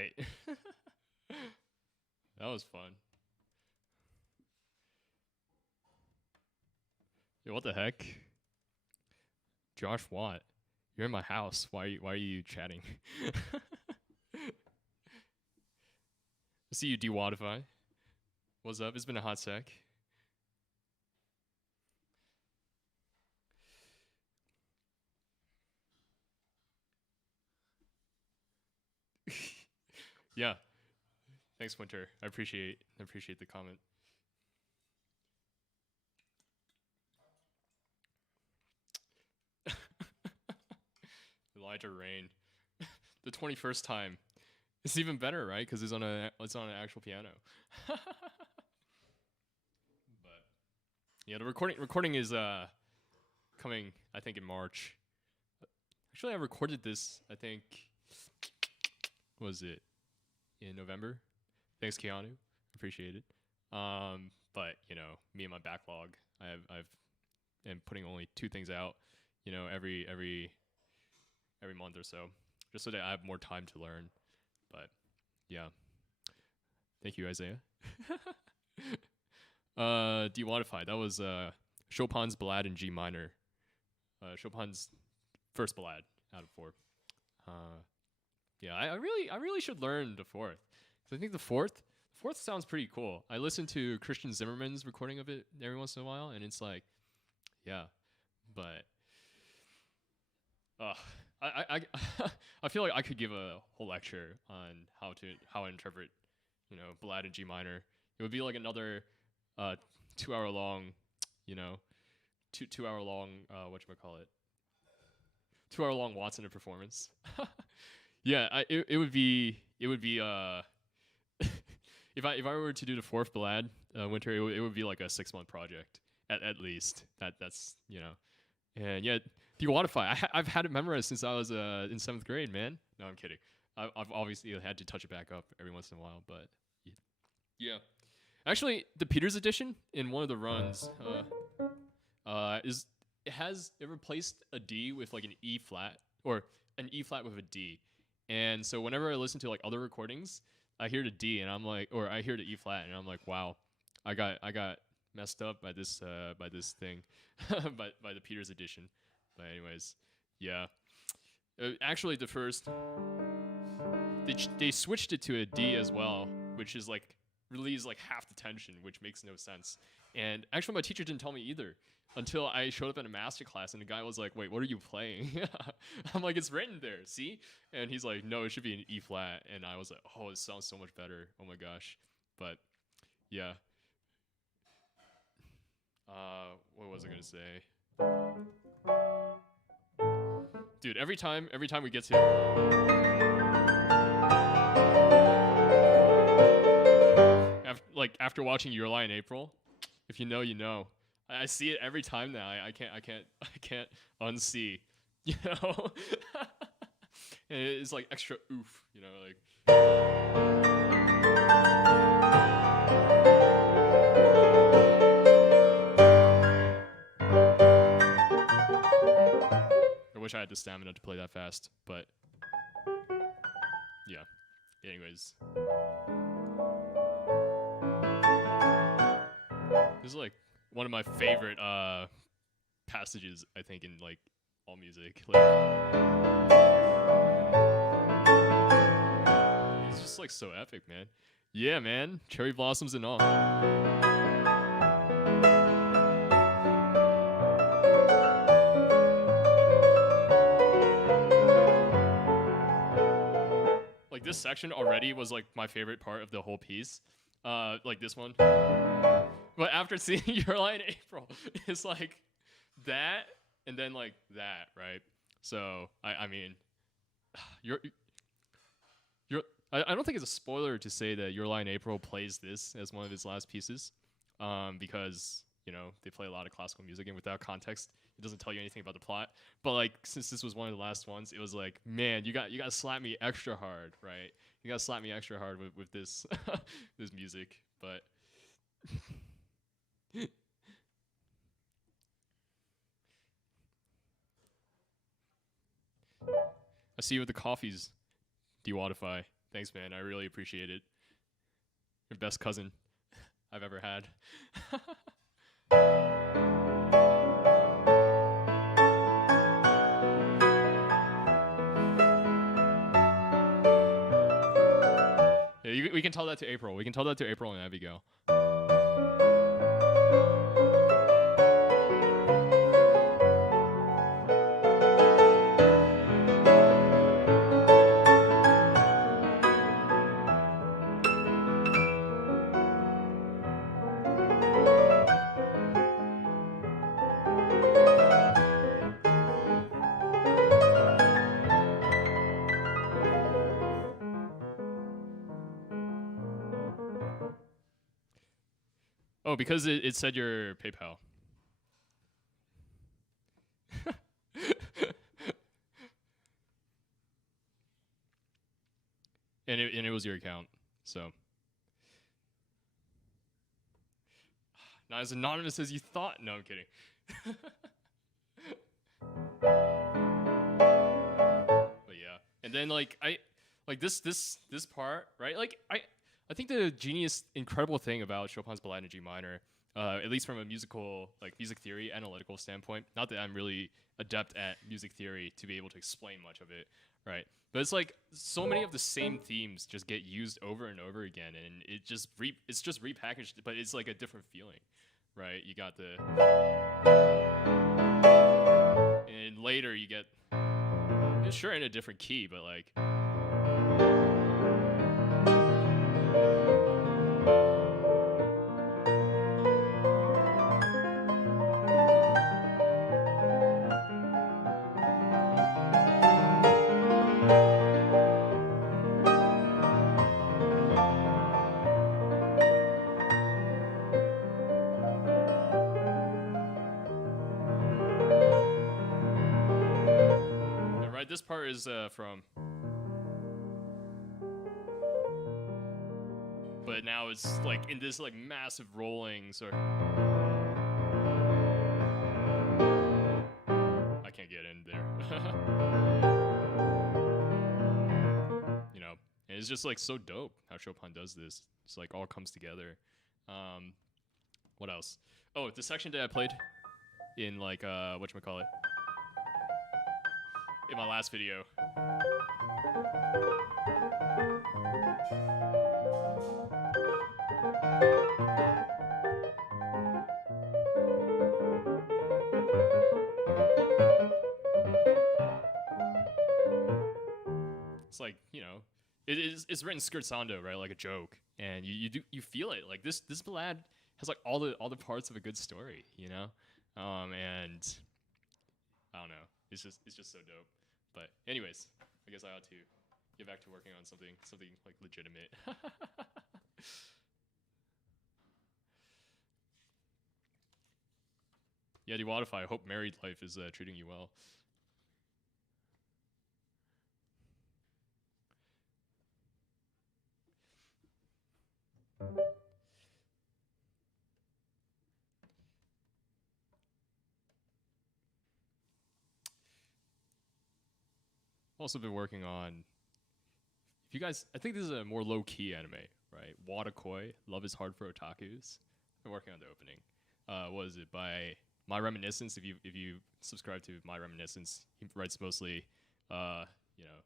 Right. That was fun. Yo, what the heck? Josh Watt, you're in my house. Why are you chatting? I see you de-Wattify. What's up? It's been a hot sec. Yeah. Thanks, Winter. I appreciate the comment. Elijah Rain. The 21st time. It's even better, right? Because it's on an actual piano. But yeah, the recording is coming, I think, in March. Actually, I recorded this, I think, what was it, in November? Thanks, Keanu. Appreciate it. But you know, me and my backlog, I've am putting only 2 things out, you know, every month or so, just so that I have more time to learn. But yeah, thank you, Isaiah. De-Wattify. That was Chopin's Ballade in G minor. Chopin's first ballade out of 4. Yeah, I really should learn the 4th. So I think the fourth sounds pretty cool. I listen to Christian Zimmerman's recording of it every once in a while, and it's like, yeah, but I I feel like I could give a whole lecture on how I interpret, you know, ballad in G minor. It would be like another 2-hour long, you know, two hour long whatchamacallit, 2-hour long Watson performance. Yeah, it would be if I were to do the 4th ballad, Winter, it would be like a 6-month project at least. That's you know, and yeah, de-Wattify. I've had it memorized since I was in 7th grade, man. No, I'm kidding. I've obviously had to touch it back up every once in a while, but yeah. Actually, the Peters edition in one of the runs it replaced a D with like an E flat, or an E flat with a D. And so whenever I listen to like other recordings, I hear the D and I'm like, or I hear the E flat and I'm like, wow, I got messed up by this thing, by the Peters edition. But anyways, yeah. Actually, the first they switched it to a D as well, which is like relieves like half the tension, which makes no sense. And actually, my teacher didn't tell me either until I showed up in a master class, and the guy was like, "Wait, what are you playing?" I'm like, "It's written there, see?" And he's like, "No, it should be an E flat." And I was like, "Oh, it sounds so much better. Oh my gosh!" But yeah. What was I gonna say? Dude, every time we get to after watching Your Lie in April, if you know, you know. I see it every time now. I can't unsee, you know. And it's like extra oof, you know, like. I wish I had the stamina to play that fast, but yeah. Anyways, this is like one of my favorite passages, I think, in like all music. Like, it's just like so epic, man. Yeah, man. Cherry blossoms and all. Like this section already was like my favorite part of the whole piece. Like this one. But after seeing Your Lie in April, it's like that and then like that, right? So I mean, I don't think it's a spoiler to say that Your Lie in April plays this as one of his last pieces, because you know they play a lot of classical music, and without context, it doesn't tell you anything about the plot. But like since this was one of the last ones, it was like, man, you got to slap me extra hard, right? You got to slap me extra hard with this this music, but. I see you with the coffees, de-Wattify. Thanks, man. I really appreciate it. Your best cousin I've ever had. Yeah, we can tell that to April. We can tell that to April and Abigail. Oh, because it said your PayPal. and it was your account. So not as anonymous as you thought. No, I'm kidding. But yeah. And then like this part, right? Like I think the incredible thing about Chopin's Ballade in G minor, at least from a music theory, analytical standpoint, not that I'm really adept at music theory to be able to explain much of it, right? But it's like so many of the same themes just get used over and over again, and it's just repackaged, but it's like a different feeling, right? You got and later you get, sure, in a different key, but like. This part is from, but now it's like in this like massive rolling sort. I can't get in there. You know, and it's just like so dope how Chopin does this. It's like all comes together. What else? Oh, the section that I played in like whatchamacallit, in my last video. It's like, you know, it's written scherzando, right? Like a joke, and you feel it. Like this ballad has like all the parts of a good story, you know, and I don't know. It's just so dope. But anyways, I guess I ought to get back to working on something like legitimate. Yeah, Dewatify, I hope married life is treating you well. Also been working on, if you guys, I think this is a more low-key anime, right? WattKeys, Love is Hard for Otakus. Been working on the opening. What is it, by My Reminiscence? If you subscribe to My Reminiscence, he writes mostly, you know,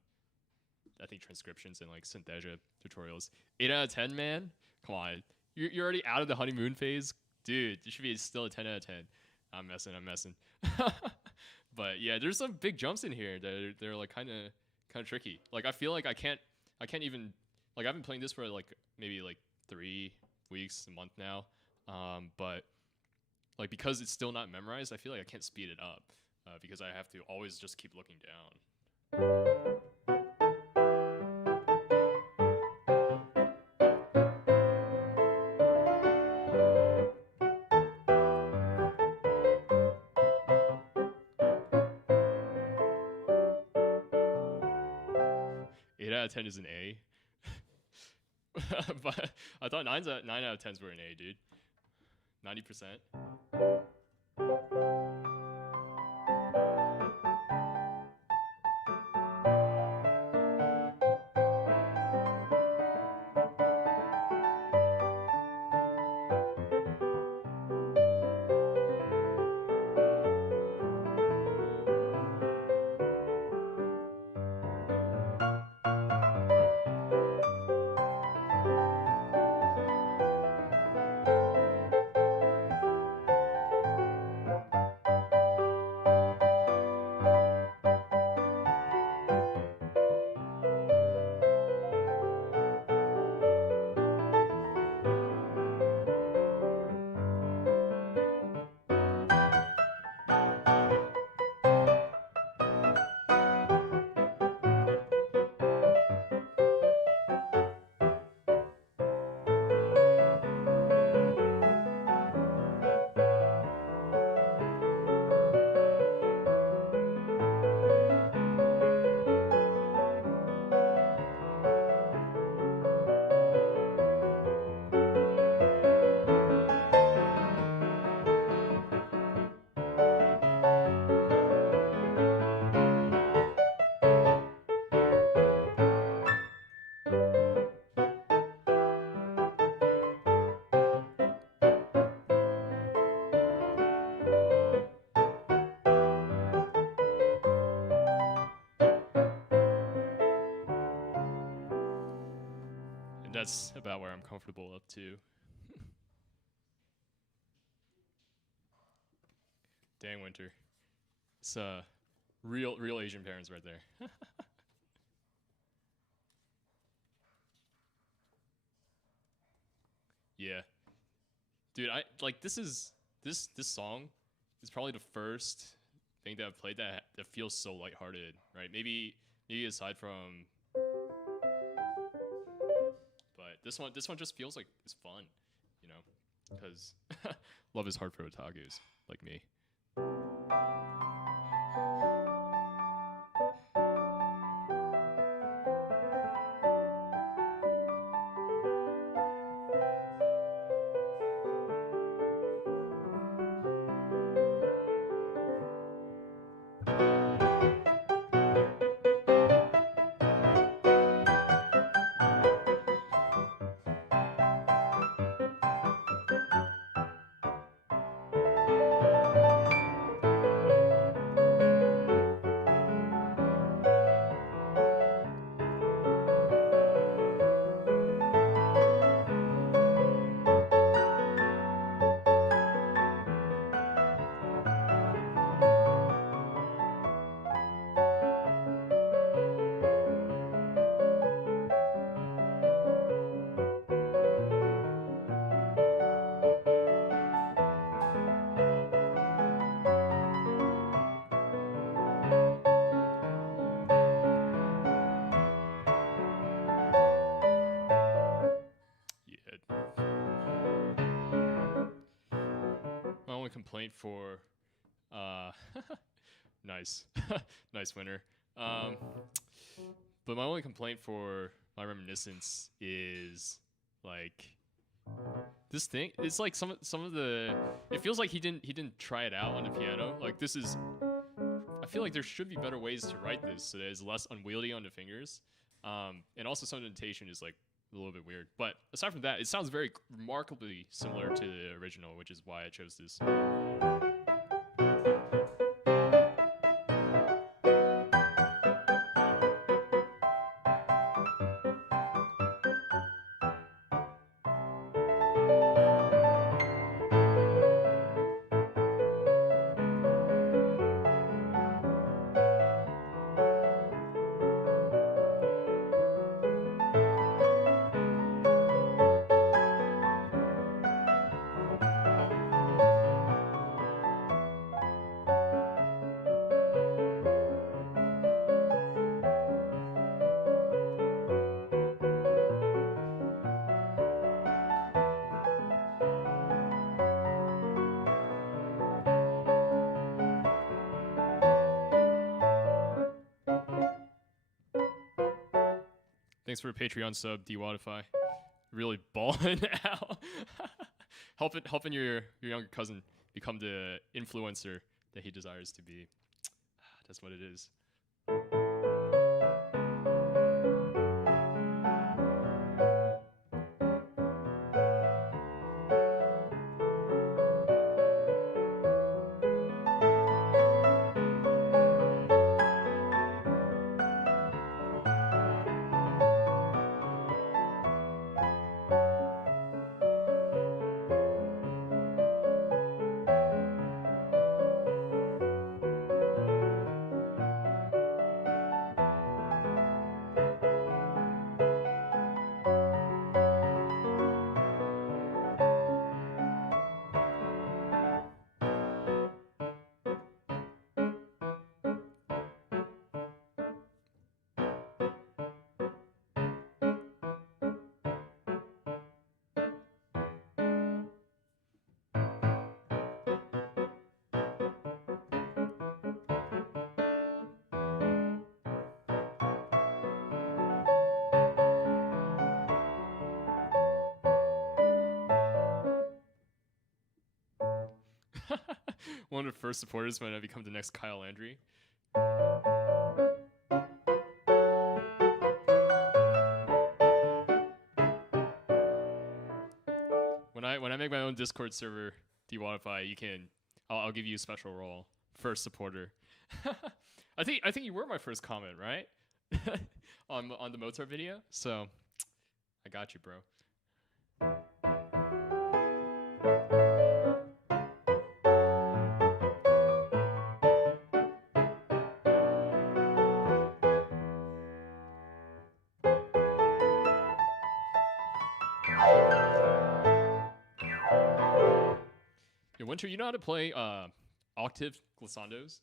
I think transcriptions and like Synthesia tutorials. 8 out of 10, man. Come on, you're already out of the honeymoon phase, dude. You should be still a 10 out of 10. I'm messing. But yeah, there's some big jumps in here that they're like kind of tricky. Like I feel like I can't even, like I've been playing this for like maybe like 3 weeks, a month now. But like because it's still not memorized, I feel like I can't speed it up because I have to always just keep looking down. 8 out of 10 is an A. But I thought 9 out of 10s were an A, dude. 90%. that's about where I'm comfortable up to. Dang, Winter. It's real Asian parents right there. Yeah, dude, I like this song is probably the first thing that I've played that feels so lighthearted, right? Maybe aside from, but this one just feels like it's fun, you know, because love is hard for otakus like me. Yeah, my only complaint for uh nice nice Winter. Um, but my only complaint for my reminiscence is like this thing. It's like some of the. It feels like he didn't try it out on the piano. Like this is. I feel like there should be better ways to write this so that it's less unwieldy on the fingers. And also some notation is like a little bit weird. But aside from that, it sounds very remarkably similar to the original, which is why I chose this. Thanks for a Patreon sub, DWatify. Really balling out. helping your younger cousin become the influencer that he desires to be. That's what it is. One of the first supporters when I become the next Kyle Landry. When I make my own Discord server, DWatify, I'll give you a special role, first supporter. I think you were my first comment, right? on the Mozart video. So I got you, bro. Yeah, Winter, you know how to play octave glissandos?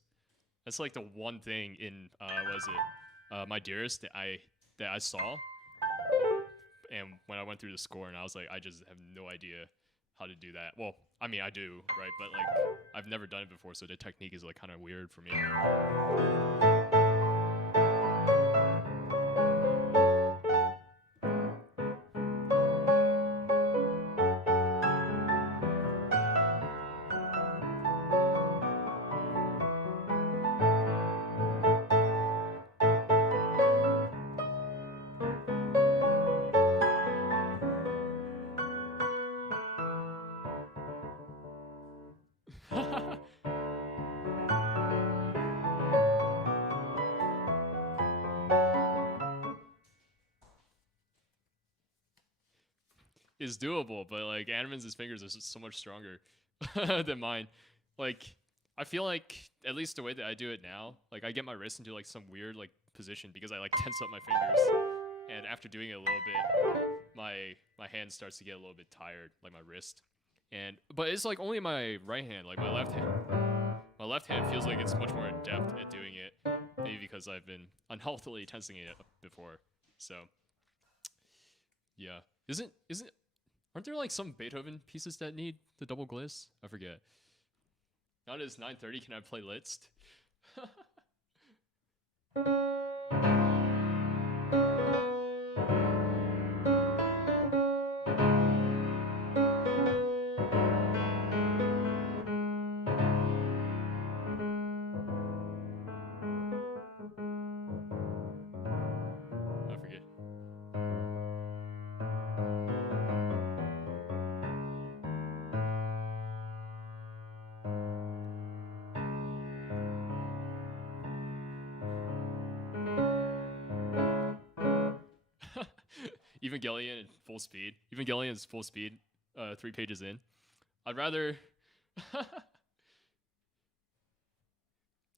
That's like the one thing in was it My Dearest that I saw, and when I went through the score, and I was like, I just have no idea how to do that. Well, I mean, I do, right? But like, I've never done it before, so the technique is like kind of weird for me. It's doable, but like Animan's fingers are so much stronger than mine. Like, I feel like at least the way that I do it now, like I get my wrist into like some weird like position because I like tense up my fingers, and after doing it a little bit, my hand starts to get a little bit tired, like my wrist. And but it's like only my right hand, like my left hand. My left hand feels like it's much more adept at doing it, maybe because I've been unhealthily tensing it before. So yeah, isn't aren't there like some Beethoven pieces that need the double gliss? I forget. Now it is 9:30. Can I play Litzt? I forget. Evangelion at full speed. Evangelion's full speed. 3 pages in. I'd rather.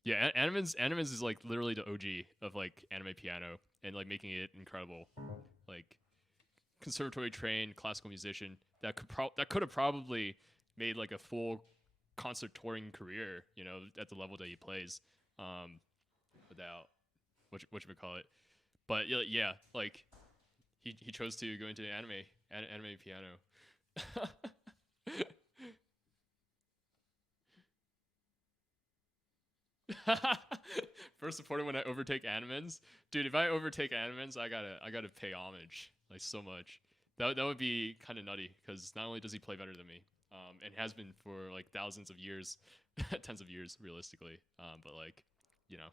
Yeah, Animans is like literally the OG of like anime piano and like making it incredible. Like conservatory trained classical musician that could have probably made like a full concert touring career, you know, at the level that he plays, without what we call it. But yeah, like he chose to go into anime piano. First supporter when I overtake Animans, dude. If I overtake Animans, I gotta pay homage like so much. That would be kind of nutty because not only does he play better than me, and has been for like thousands of years, tens of years realistically, but like, you know.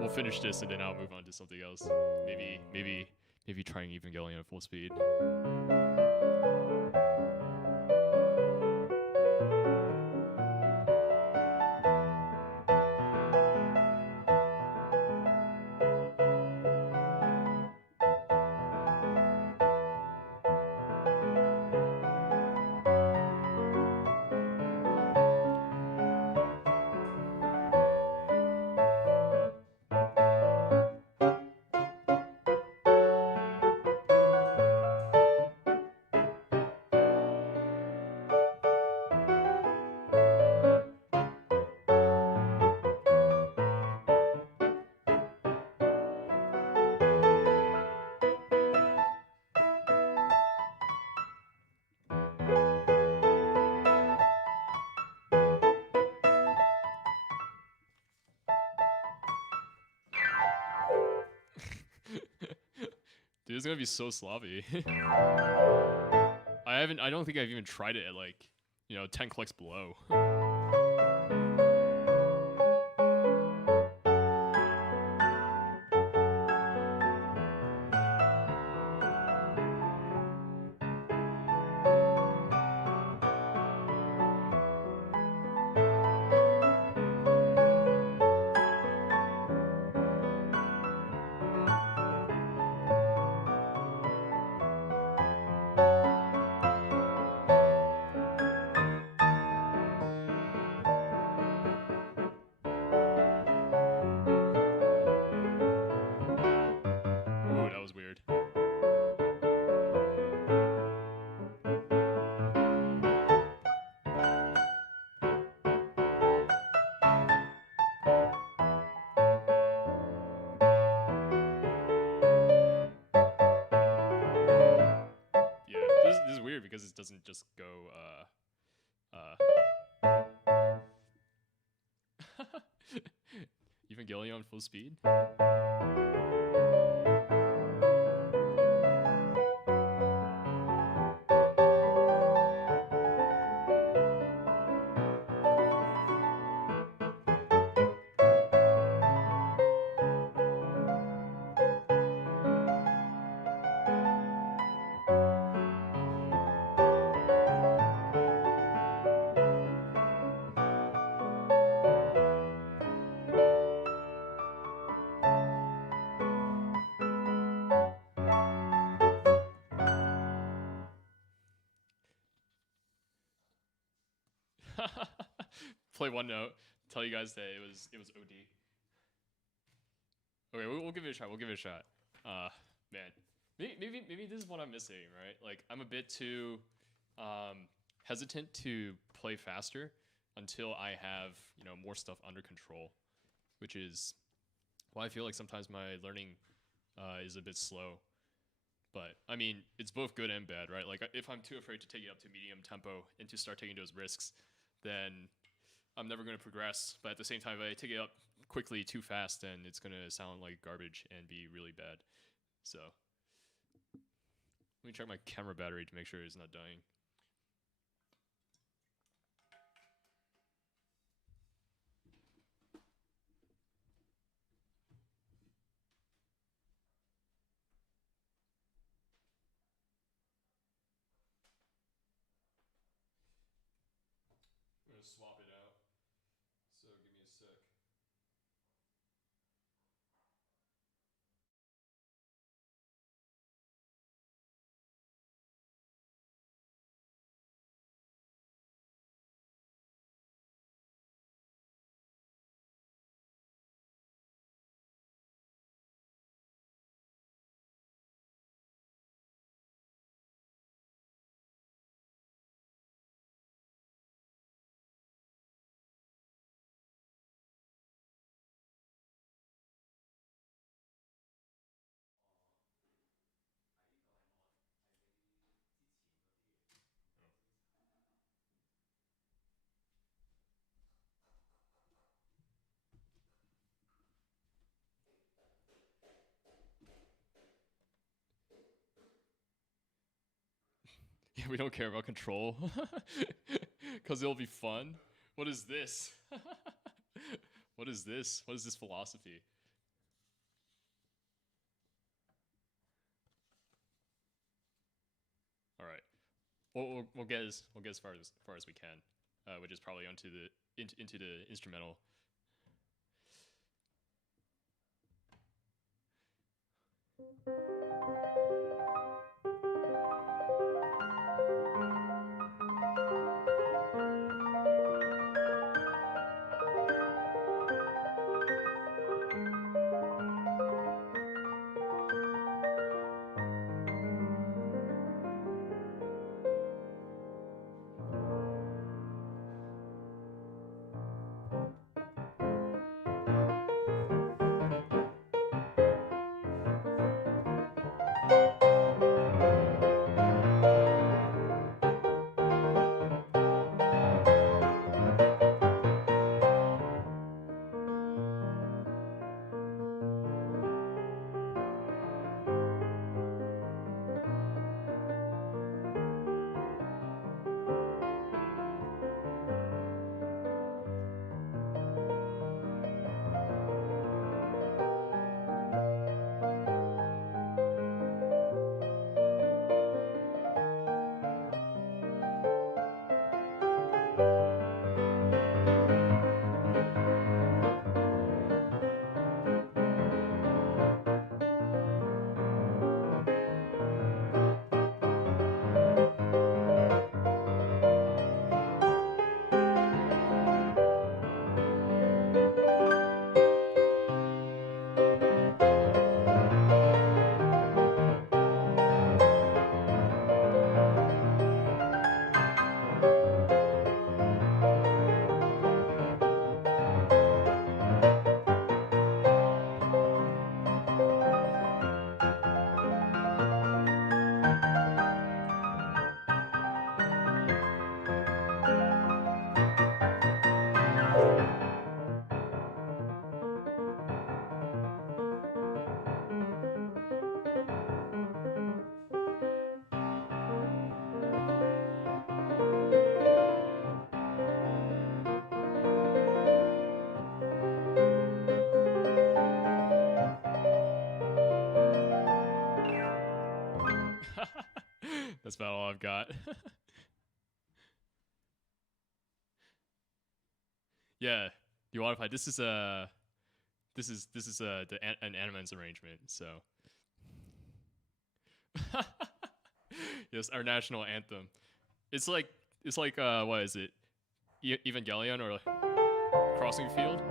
We'll finish this and then I'll move on to something else. Maybe trying Evangelion at full speed. Dude, it's gonna be so sloppy. I don't think I've even tried it at like, 10 clicks below. guess it doesn't just go Evangelion full speed. Play one note. Tell you guys that it was OD. Okay, we'll give it a shot. We'll give it a shot. Man, maybe this is what I'm missing, right? Like I'm a bit too hesitant to play faster until I have more stuff under control, which is why I feel like sometimes my learning is a bit slow. But I mean, it's both good and bad, right? Like if I'm too afraid to take it up to medium tempo and to start taking those risks, then I'm never going to progress. But at the same time, if I take it up quickly too fast, then it's going to sound like garbage and be really bad. So let me check my camera battery to make sure it's not dying. I'm going to swap it out. So give me a sec. Yeah, we don't care about control. Because it'll be fun. What is this? What is this? What is this philosophy? All right. We'll get as far as we can, which is probably onto the into the instrumental. That's about all I've got. Yeah, you modify. This is an Animan's arrangement. So yes, our national anthem. It's like what is it? Evangelion or Crossing Field?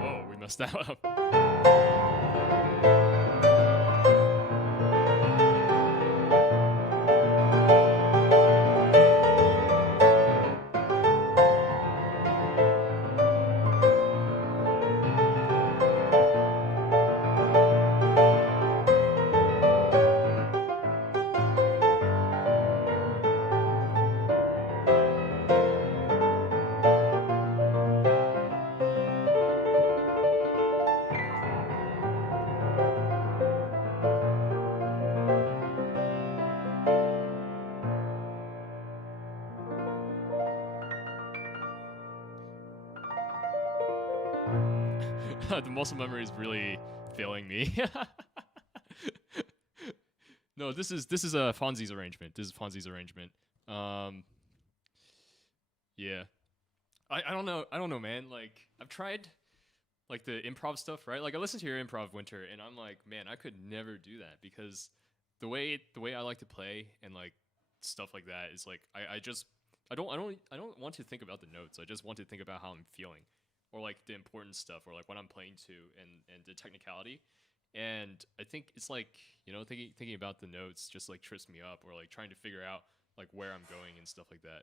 Whoa, we messed that up. The muscle memory is really failing me. No, this is a Fonzie's arrangement. This is Fonzie's arrangement. Um, yeah. I don't know, man. Like I've tried like the improv stuff, right? Like I listened to your improv Winter, and I'm like, man, I could never do that because the way I like to play and like stuff like that is like I don't want to think about the notes. I just want to think about how I'm feeling, or like the important stuff, or like what I'm playing to, and the technicality. And I think it's like thinking about the notes just like trips me up, or like trying to figure out like where I'm going and stuff like that.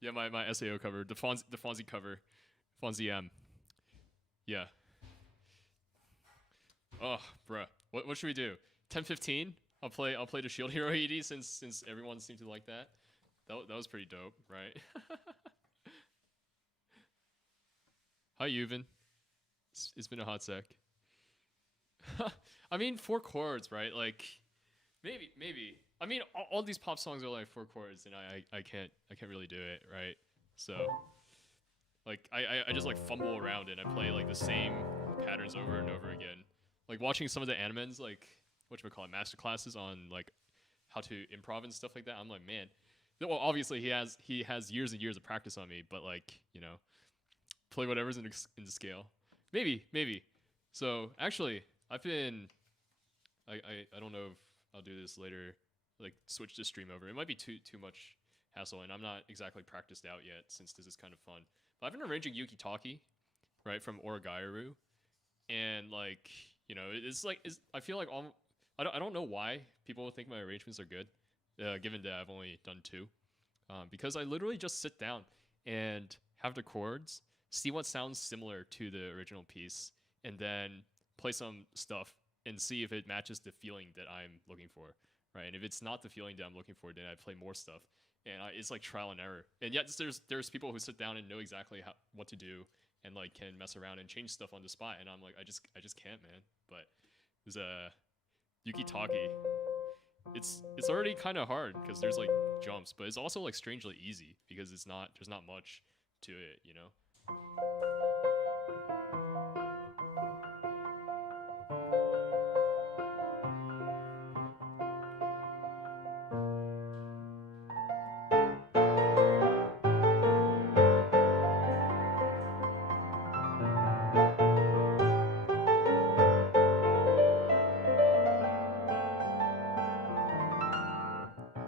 Yeah, my SAO cover, the Fonzie cover, Fonzie M. Yeah. Oh, bruh. What should we do? 10-15? I'll play the Shield Hero ED since everyone seemed to like that. That was pretty dope, right? Hi, Yuvan. It's been a hot sec. I mean, 4 chords, right? Like, maybe. I mean, all these pop songs are like 4 chords, and I can't really do it, right? So, like, I just like fumble around and I play like the same patterns over and over again. Like watching some of the animens, like whatchamacallit, master classes on like how to improv and stuff like that. I'm like, man. Well, obviously he has years and years of practice on me, but like play whatever's in the scale. Maybe. So actually, I've been. I don't know if I'll do this later. Like switch the stream over. It might be too much hassle, and I'm not exactly practiced out yet since this is kind of fun. But I've been arranging Yuki Taki, right, from Origairu, and like it's like I feel like I don't know why people think my arrangements are good, given that I've only done 2, because I literally just sit down and have the chords, see what sounds similar to the original piece, and then play some stuff and see if it matches the feeling that I'm looking for, right? And if it's not the feeling that I'm looking for, then I play more stuff, and it's like trial and error. And yet there's people who sit down and know exactly what to do and like can mess around and change stuff on the spot, and I'm like I just can't, man. But there's a Yuki Taki. It's already kind of hard because there's like jumps, but it's also like strangely easy because there's not much to it.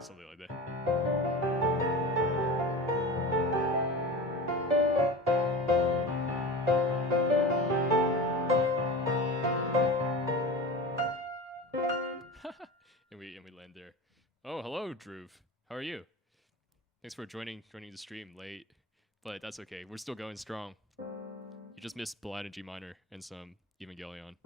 Something like that. Drew. How are you? Thanks for joining the stream late, but that's okay. We're still going strong. You just missed Ballad in G minor and some Evangelion.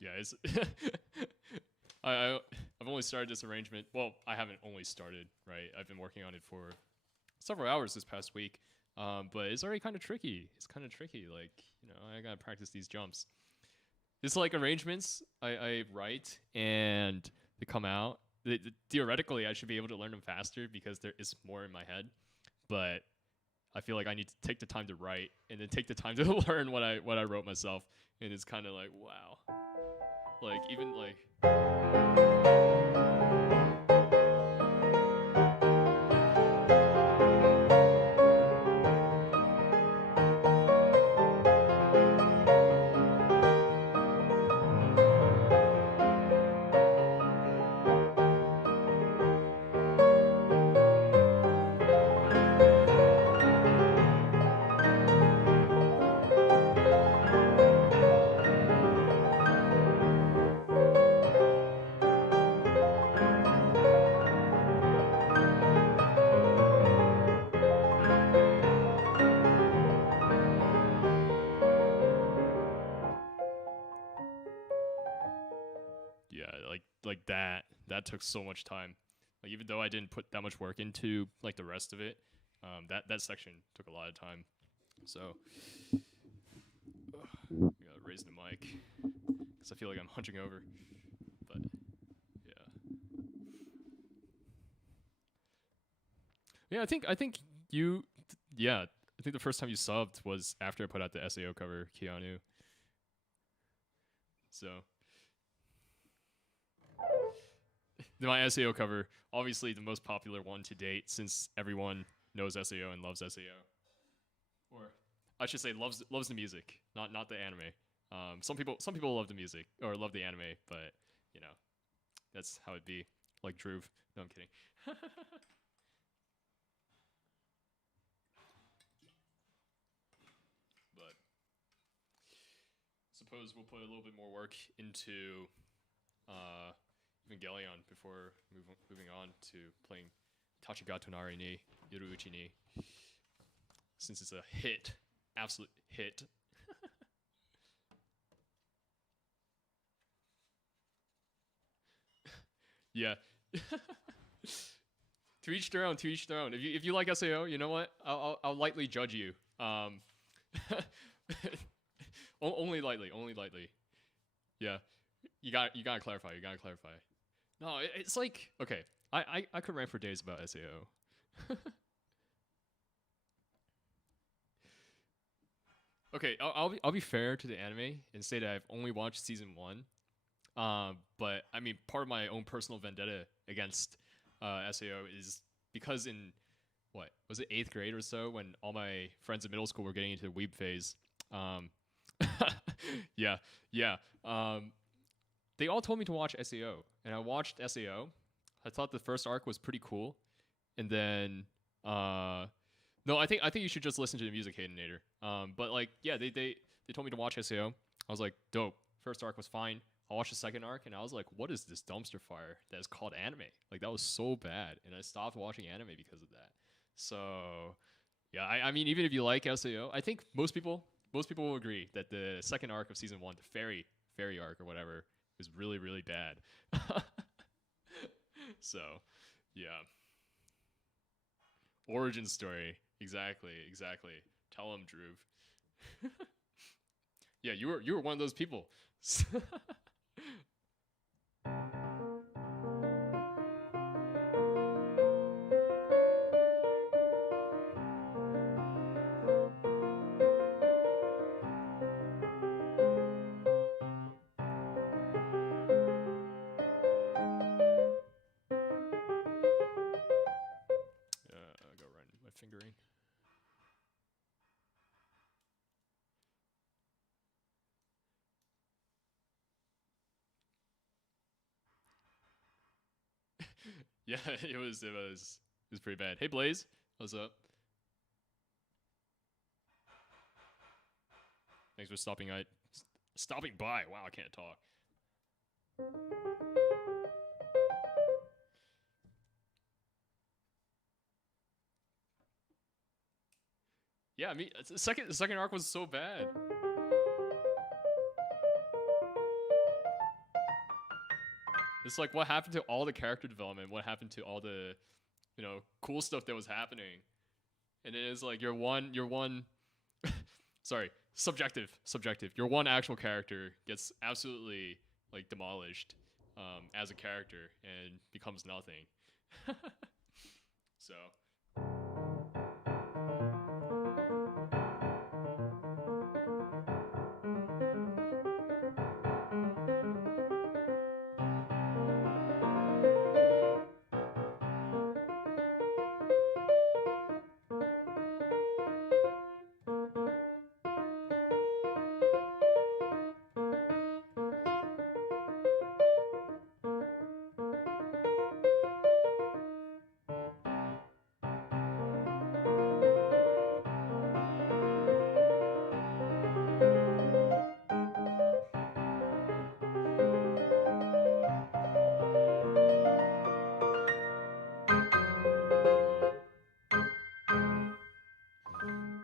Yeah, it's I've only started this arrangement. Well, I haven't only started, right? I've been working on it for several hours this past week. But it's already kind of tricky. It's kind of tricky. Like, I gotta practice these jumps. It's like arrangements I write and they come out. Theoretically, I should be able to learn them faster because there is more in my head. But I feel like I need to take the time to write and then take the time to learn what I wrote myself. And it's kind of like, wow. Like, even like... Yeah, like that took so much time. Like, even though I didn't put that much work into like the rest of it, that section took a lot of time. So I gotta raise the mic because I feel like I'm hunching over. But yeah, I think you, yeah, I think the first time you subbed was after I put out the SAO cover, Keanu. So my SAO cover, obviously the most popular one to date, since everyone knows SAO and loves SAO, or I should say loves the music, not the anime. Some people love the music or love the anime, but that's how it be. Like Drew. No, I'm kidding. But suppose we'll put a little bit more work into Evangelion before moving on to playing Tachigatonari ni Yoruuchi ni, since it's a hit, absolute hit. Yeah. To each their own. To each their own. If you like SAO, you know what? I'll lightly judge you. Only lightly. Only lightly. Yeah. You gotta clarify. You gotta clarify. No, it's like, okay. I could rant for days about SAO. Okay, I'll be fair to the anime and say that I've only watched season 1. But I mean, part of my own personal vendetta against SAO is because in what was it, 8th grade or so, when all my friends in middle school were getting into the weeb phase. Yeah. They all told me to watch SAO, and I watched SAO. I thought the first arc was pretty cool, and then no, I think you should just listen to the music, Haydenator. But like, yeah, they told me to watch SAO. I was like, dope. First arc was fine. I watched the second arc, and I was like, what is this dumpster fire that is called anime? Like, that was so bad, and I stopped watching anime because of that. So, yeah, I mean, even if you like SAO, I think most people will agree that the second arc of season 1, the fairy arc or whatever, was really, really bad. So, yeah. Origin story. Exactly. Tell him, Drew. Yeah, you were one of those people. Yeah, it was pretty bad. Hey Blaze, what's up? Thanks for stopping by. Wow, I can't talk. Yeah, I mean, the second arc was so bad. It's like what happened to all the character development? What happened to all the, cool stuff that was happening? And it is like your one sorry, subjective. Your one actual character gets absolutely like demolished as a character and becomes nothing. So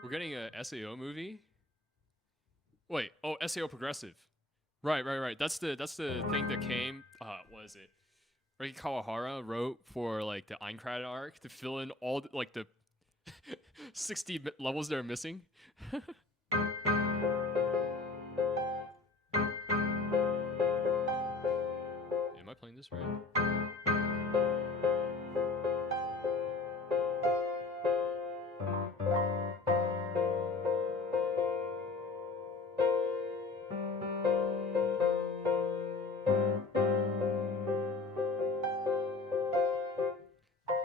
we're getting a SAO movie. Wait, oh SAO Progressive. Right. That's the thing that came. What is it? Reki Kawahara wrote for like the Aincrad arc to fill in all like the 60 levels that are missing. Am I playing this right?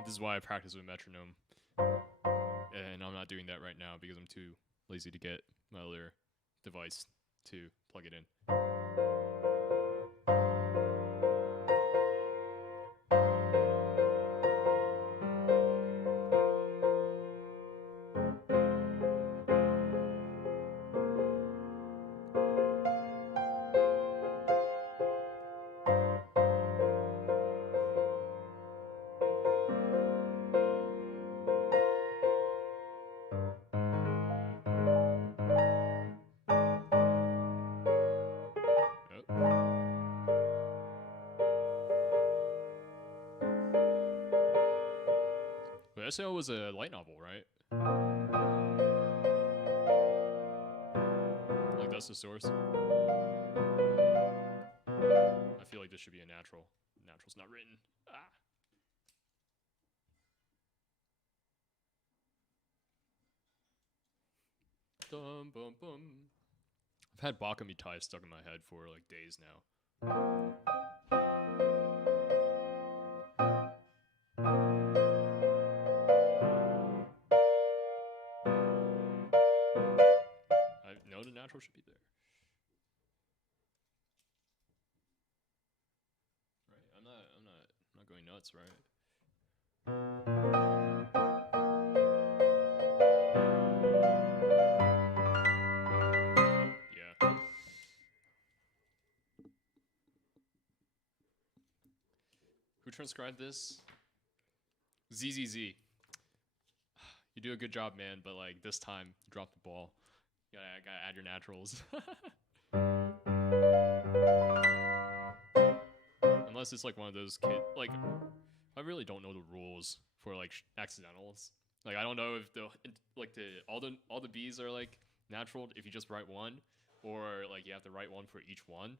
This is why I practice with metronome, and I'm not doing that right now because I'm too lazy to get my other device to plug it in. Oh. But SAO was a light novel, right? Like that's the source. I feel like this should be a natural. Natural's not written. Ah. Dum bum bum. I've had Bakami Tai stuck in my head for like days now. I know the natural should be there. Right? I'm not going nuts, right? Yeah. Who transcribed this? ZZZ. You do a good job, man, but like this time, you dropped the ball. Gotta add your naturals. Unless it's like one of those like I really don't know the rules for like accidentals. Like I don't know if all the B's are like natural if you just write one, or like you have to write one for each one.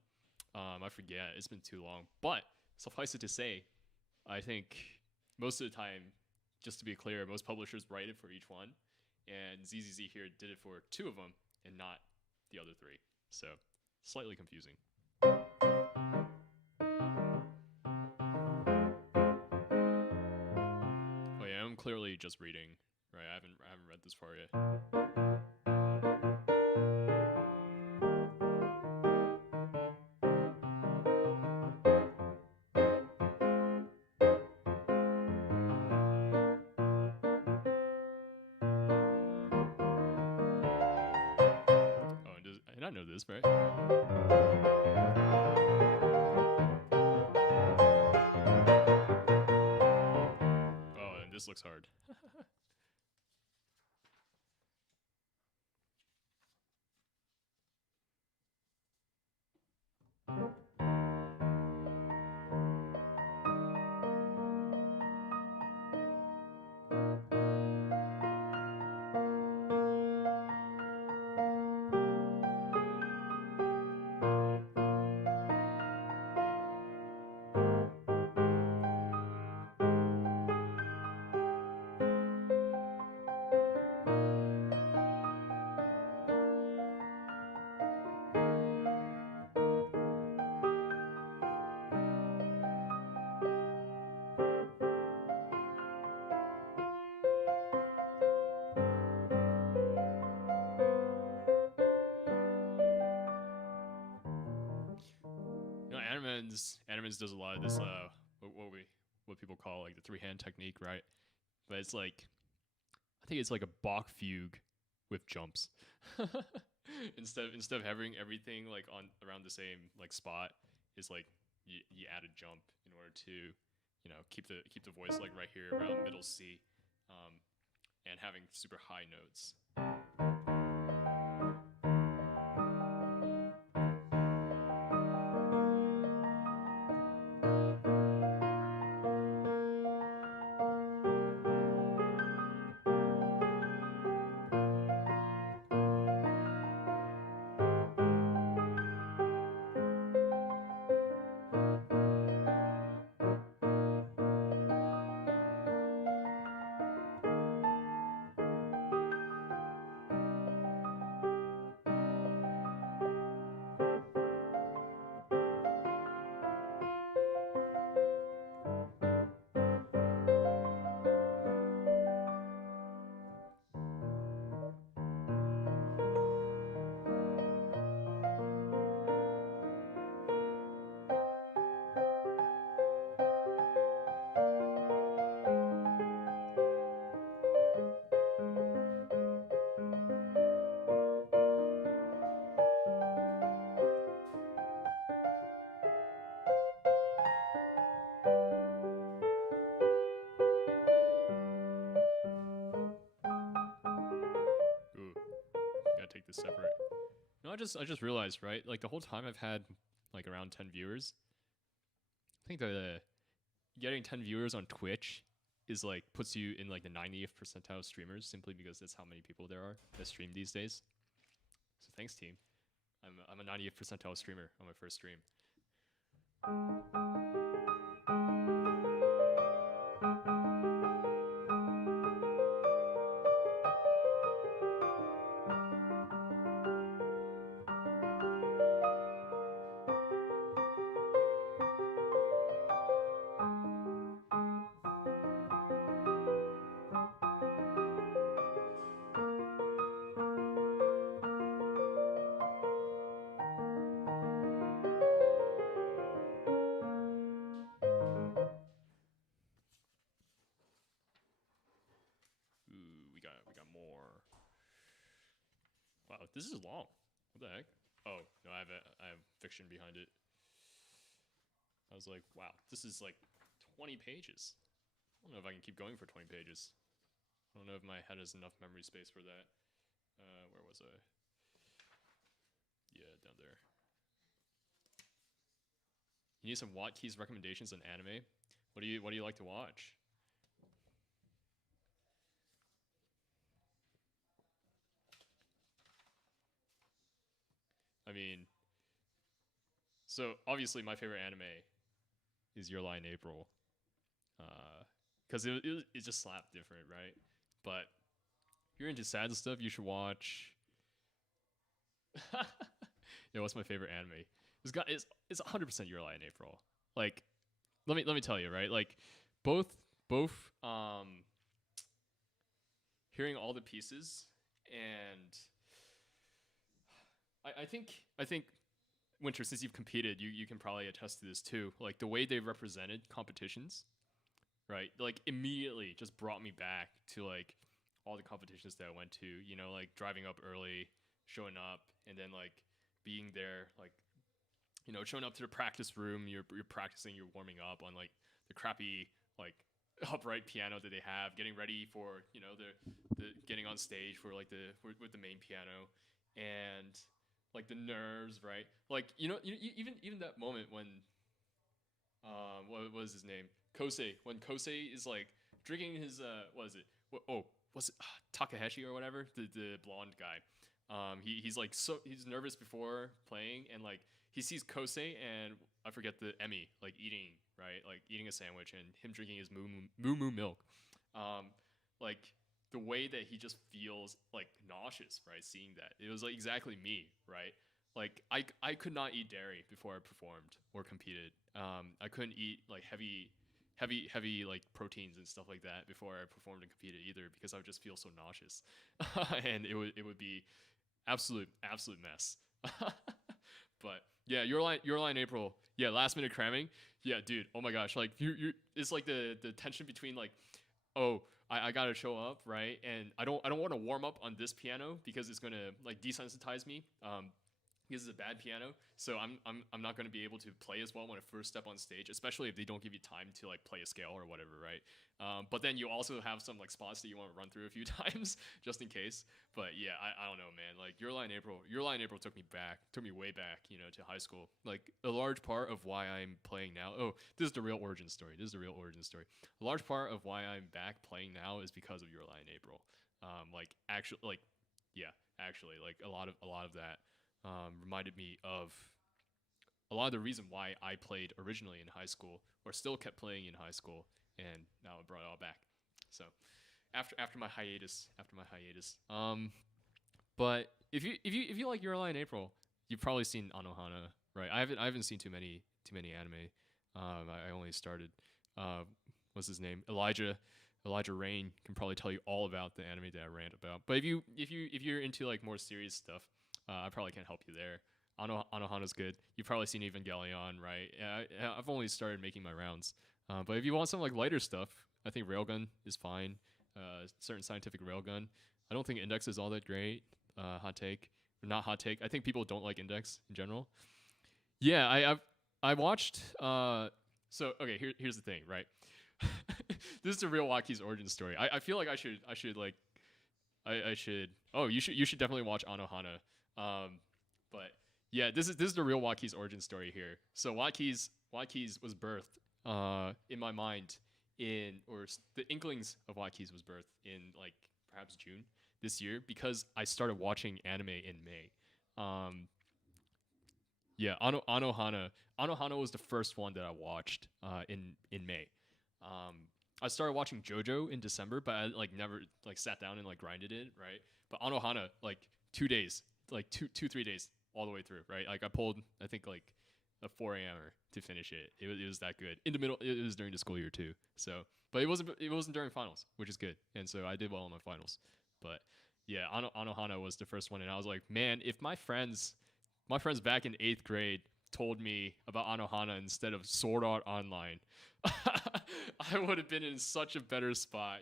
I forget. It's been too long. But suffice it to say, I think most of the time, just to be clear, most publishers write it for each one, and ZZZ here did it for two of them and not the other three. So slightly confusing. Oh yeah, I'm clearly just reading. Right, I haven't read this far yet. this, right? Oh, and this looks hard. You know, Animans does a lot of this. What people call like the three hand technique, right? But it's like I think it's like a Bach fugue with jumps. instead of having everything like on around the same like spot, is like you add a jump in order to keep the voice like right here around middle C, um, and having super high notes. Ooh, gotta take this separate. No, I just realized, right? Like the whole time I've had like around 10 viewers. I think that getting 10 viewers on Twitch is like puts you in like the 90th percentile of streamers simply because that's how many people there are that stream these days. So thanks, team. I'm a 90th percentile streamer on my first stream. Ooh, we got more. Wow, this is long. What the heck? Oh no, I have fiction behind it. I was like, wow, this is like 20 pages. I don't know if I can keep going for 20 pages. I don't know if my head has enough memory space for that. Where was I? Yeah, down there. You need some WattKeys recommendations on anime. What do you like to watch? I mean, so obviously my favorite anime is Your Lie in April, because it just slapped different, right? But if you're into sad stuff, you should watch. Yeah, what's my favorite anime? It's 100% Your Lie in April. Like, let me tell you, right? Like, both both hearing all the pieces and I think Winter, since you've competed, you can probably attest to this too. Like the way they represented competitions, right? Like immediately just brought me back to like all the competitions that I went to. You know, like driving up early, showing up, and then like being there, like showing up to the practice room. You're practicing. You're warming up on like the crappy like upright piano that they have, getting ready for the getting on stage for like with the main piano, and like the nerves, right? Like even that moment when what was his name, Kosei, when Kosei is like drinking his what is it? Was it Takahashi or whatever, the blonde guy. He's like, so he's nervous before playing, and like he sees Kosei and I forget the Emmy like eating, right, like eating a sandwich, and him drinking his moo milk. Um, like the way that he just feels like nauseous, right? Seeing that, it was like exactly me, right? Like I could not eat dairy before I performed or competed. I couldn't eat like heavy like proteins and stuff like that before I performed and competed either, because I would just feel so nauseous, and it would be absolute mess. But yeah, your line April. Yeah, last minute cramming. Yeah, dude. Oh my gosh, like you it's like the tension between like, oh, I gotta show up, right? And I don't want to warm up on this piano because it's gonna like desensitize me. Because it's a bad piano, so I'm not going to be able to play as well when I first step on stage, especially if they don't give you time to like play a scale or whatever, right? But then you also have some like spots that you want to run through a few times just in case. But yeah, I don't know, man. Like your line April took me way back, to high school. Like a large part of why I'm playing now. Oh, this is the real origin story. A large part of why I'm back playing now is because of your line April. Like actually, like yeah, actually, like a lot of that reminded me of a lot of the reason why I played originally in high school, or still kept playing in high school, and now I brought it all back. So after my hiatus, but if you like Your Lie in April, you've probably seen Anohana, right? I haven't seen too many anime. I only started. What's his name? Elijah Rain can probably tell you all about the anime that I rant about. But if you're into like more serious stuff, I probably can't help you there. Anohana's good. You've probably seen Evangelion, right? I've only started making my rounds. But if you want some like lighter stuff, I think Railgun is fine. Certain scientific Railgun. I don't think Index is all that great. Hot take, or not hot take. I think people don't like Index in general. Yeah, I watched. So okay, here's the thing, right? This is the real WattKeys origin story. I feel like I should like I should. Oh, you should definitely watch Anohana. But yeah, this is the real WattKeys origin story here. So WattKeys was birthed in my mind the inklings of WattKeys was birthed in like perhaps June this year, because I started watching anime in May. Yeah, Anohana was the first one that I watched in May. I started watching JoJo in December, but I like never like sat down and like grinded it, right? But Anohana, like 2 days, like 3 days all the way through, right? Like I pulled, I think like a 4 a.m. to finish it. It was that good. In the middle, it was during the school year too. So, but it wasn't during finals, which is good, and so I did well in my finals. But yeah, Anohana was the first one, and I was like, man, if my friends back in 8th grade told me about Anohana instead of Sword Art Online, I would have been in such a better spot,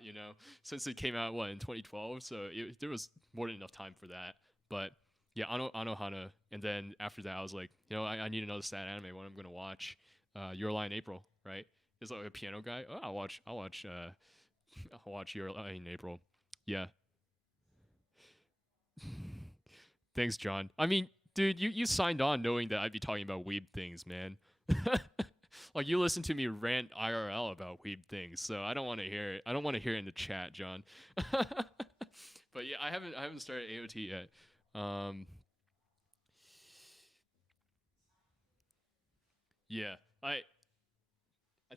since it came out in 2012. So there was more than enough time for that. But yeah, Anohana, and then after that, I was like, I need another sad anime. What I'm gonna watch, Your Lie in April, right? It's like a piano guy. Oh, I'll watch Your Lie in April. Yeah. Thanks, John. I mean, dude, you signed on knowing that I'd be talking about weeb things, man. Like you listen to me rant IRL about weeb things, so I don't want to hear it. I don't want to hear it in the chat, John. But yeah, I haven't started AOT yet. Yeah, I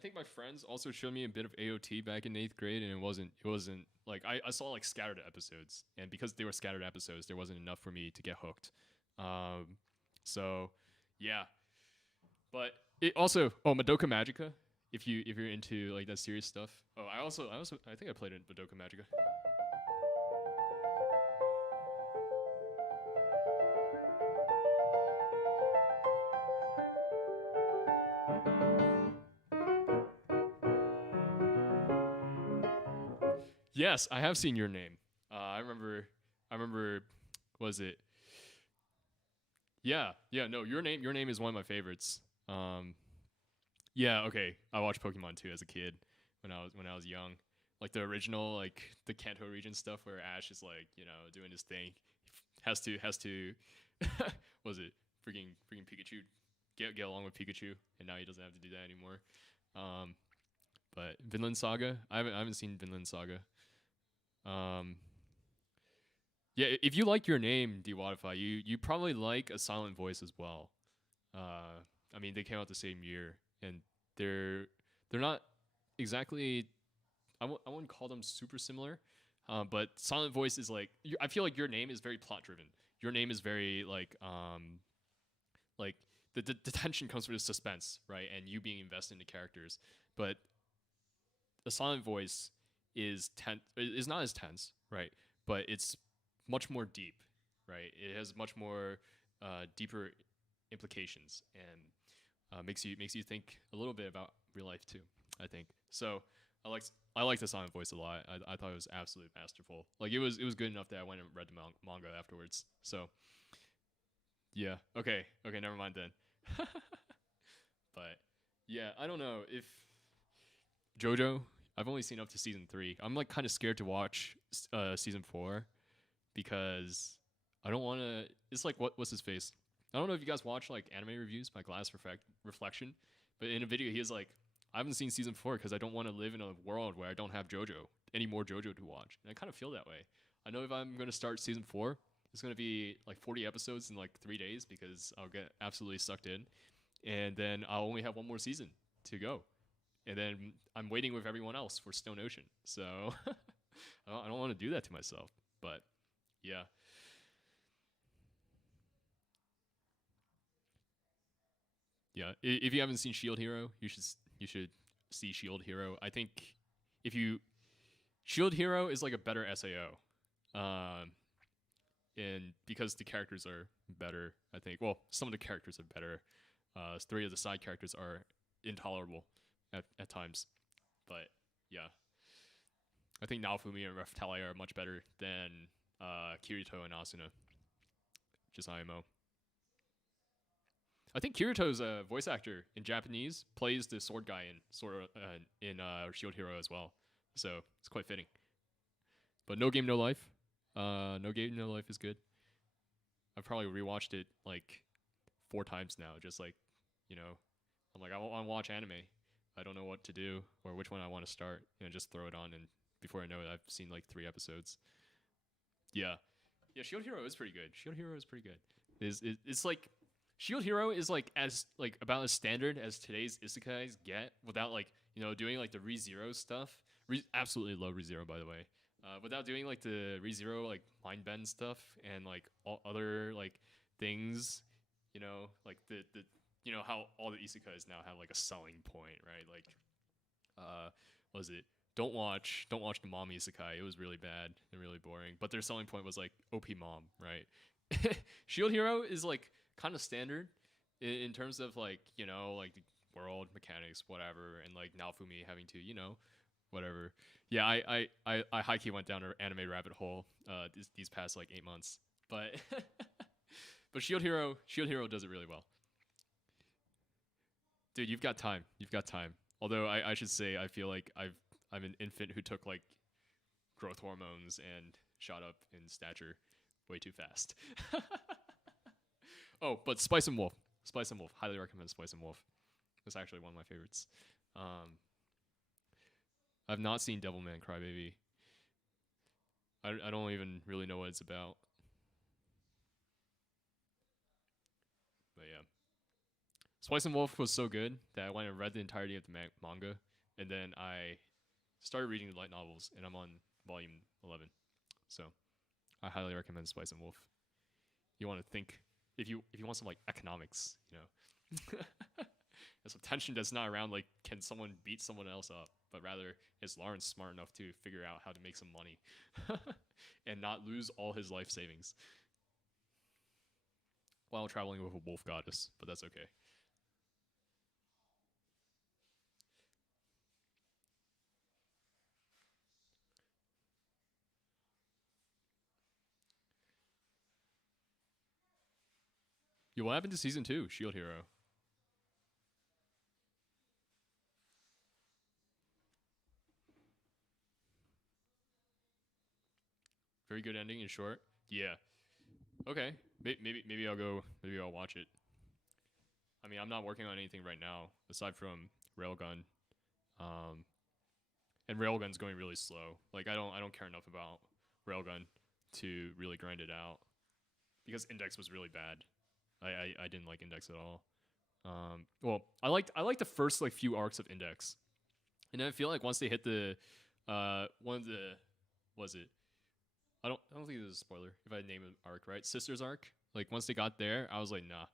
think my friends also showed me a bit of AOT back in 8th grade, and it wasn't like I saw like scattered episodes, and because they were scattered episodes, there wasn't enough for me to get hooked. So yeah, but it also Madoka Magica. If you're into like that serious stuff. Oh, I think I played it in Madoka Magica. Yes, I have seen Your Name. I remember. Was it? Yeah, yeah. No, your name is one of my favorites. Um, yeah. Okay, I watched Pokemon 2 as a kid when I was young. Like the original, like the Kanto region stuff where Ash is like doing his thing, has to what was it freaking Pikachu get along with Pikachu, and now he doesn't have to do that anymore. Um, but Vinland Saga, I haven't seen Vinland Saga. Um, yeah, if you like your name, Dewattify, you probably like A Silent Voice as well. Uh, I mean, they came out the same year, and they're they're not exactly. I wouldn't call them super similar, but Silent Voice is like I feel like your name is very plot driven. Your name is very like the tension comes from the suspense, right, and you being invested in the characters. But a Silent Voice is not as tense, right, but it's much more deep, right. It has much more deeper implications and makes you think a little bit about real life too. I think so. I like I like the Silent Voice a lot. I thought it was absolutely masterful. Like it was good enough that I went and read the manga afterwards. So yeah, okay, never mind then. But yeah, I don't know if JoJo. I've only seen up to season 3. I'm like kind of scared to watch season 4 because I don't want to. It's like what's his face? I don't know if you guys watch like anime reviews by Reflection, but in a video he is like, I haven't seen season 4 because I don't want to live in a world where I don't have JoJo any more JoJo to watch, and I kind of feel that way. I know if I'm gonna start season 4, it's gonna be like 40 episodes in like 3 days because I'll get absolutely sucked in, and then I'll only have one more season to go, and then I'm waiting with everyone else for Stone Ocean. So I don't want to do that to myself, but yeah. Yeah, if you haven't seen Shield Hero, you should see Shield Hero. I think if you Shield Hero is like a better SAO, and because the characters are better, I think. Well, some of the characters are better. 3 of the side characters are intolerable at times, but yeah, I think Naofumi and Raphtalia are much better than Kirito and Asuna. Just IMO. I think Kirito's a voice actor in Japanese, plays the sword guy in Shield Hero as well, so it's quite fitting. But No Game No Life, No Game No Life is good. I've probably rewatched it like 4 times now. Just like, you know, I'm like I want to watch anime. I don't know what to do or which one I want to start. Just throw it on, and before I know it, I've seen like 3 episodes. Yeah, yeah. Shield Hero is pretty good. Shield Hero is pretty good. It's like Shield Hero is like as like about as standard as today's isekais get without like doing like the ReZero stuff. Absolutely love ReZero, by the way. Without doing like the ReZero like mind bend stuff and like all other like things, like the how all the isekais now have like a selling point, right? Like what was it? Don't watch the mom isekai. It was really bad and really boring. But their selling point was like OP mom, right? Shield Hero is like kind of standard in terms of like like the world mechanics, whatever, and like Naofumi having to whatever. Yeah, I high key went down an anime rabbit hole these past like 8 months, but but Shield Hero does it really well, dude. You've got time. You've got time. Although I should say I feel like I'm an infant who took like growth hormones and shot up in stature way too fast. Oh, but Spice and Wolf, highly recommend Spice and Wolf. It's actually one of my favorites. Um, I've not seen Devilman Crybaby. I don't even really know what it's about. But yeah, Spice and Wolf was so good that I went and read the entirety of the manga, and then I started reading the light novels, and I'm on volume 11. So I highly recommend Spice and Wolf. You want to think if you want some like economics, and some tension that's not around like can someone beat someone else up, but rather is Lawrence smart enough to figure out how to make some money and not lose all his life savings while traveling with a wolf goddess, but that's okay. Yeah, what happened to season 2, Shield Hero? Very good ending in short. Yeah. Okay. Maybe I'll go. Maybe I'll watch it. I mean, I'm not working on anything right now aside from Railgun. Um, and Railgun's going really slow. Like I don't care enough about Railgun to really grind it out because Index was really bad. I didn't like Index at all. Well, I liked the first like few arcs of Index, and then I feel like once they hit the one of the was it I don't think this is a spoiler if I name an arc right, Sisters arc. Like once they got there, I was like nah,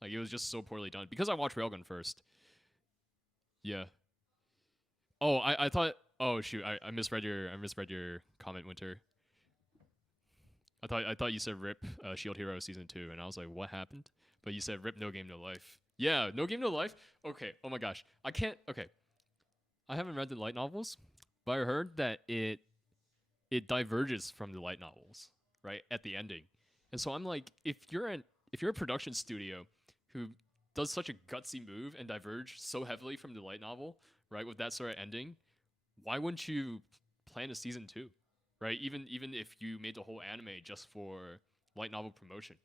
like it was just so poorly done because I watched Railgun first. Yeah. Oh, I thought. Oh shoot, I misread your comment, Winter. I thought you said Rip Shield Hero season 2, and I was like, what happened? But you said Rip No Game No Life. Yeah, No Game No Life. Okay. Oh my gosh, I can't. Okay, I haven't read the light novels, but I heard that it diverges from the light novels right at the ending, and so I'm like, if you're a production studio who does such a gutsy move and diverge so heavily from the light novel, right, with that sort of ending, why wouldn't you plan a season 2, right? Even if you made the whole anime just for light novel promotion,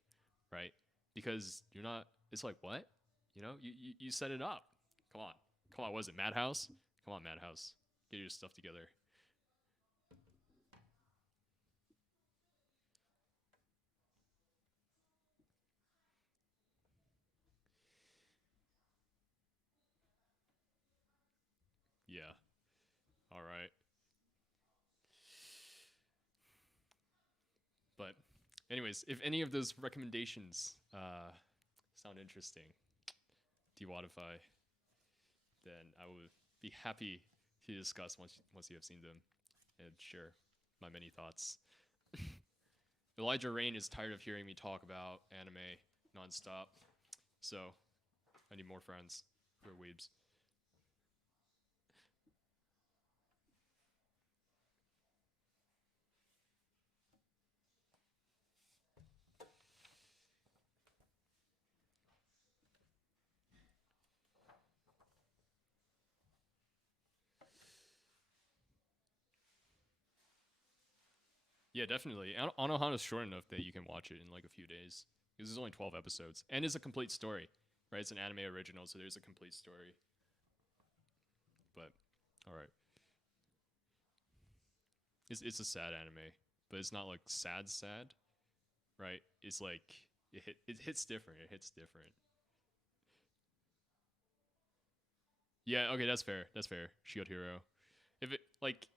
right? Because you're not. It's like what? You set it up. Come on, come on. Was it Madhouse? Come on, Madhouse. Get your stuff together. Yeah. All right. But, anyways, if any of those recommendations sound interesting, Dewattify, then I would be happy to discuss once you have seen them and share my many thoughts. Elijah Rain is tired of hearing me talk about anime nonstop, so I need more friends who are weebs. Yeah, definitely. Anohana's short enough that you can watch it in like a few days because there's only 12 episodes and it's a complete story, right? It's an anime original, so there's a complete story. But all right, it's a sad anime, but it's not like sad, right? It's like it hits different. It hits different. Yeah, okay, that's fair. That's fair. Shield Hero. If it like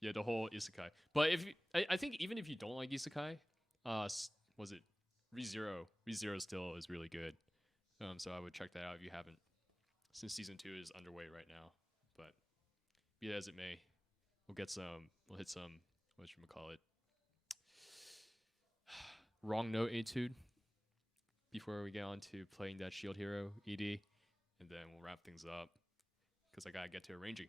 yeah, the whole isekai. But I think even if you don't like isekai, was it ReZero? ReZero still is really good. So I would check that out if you haven't, since season 2 is underway right now. But be that as it may, we'll hit some what should we call it? Wrong note etude before we get on to playing that Shield Hero ED, and then we'll wrap things up because I gotta get to arranging.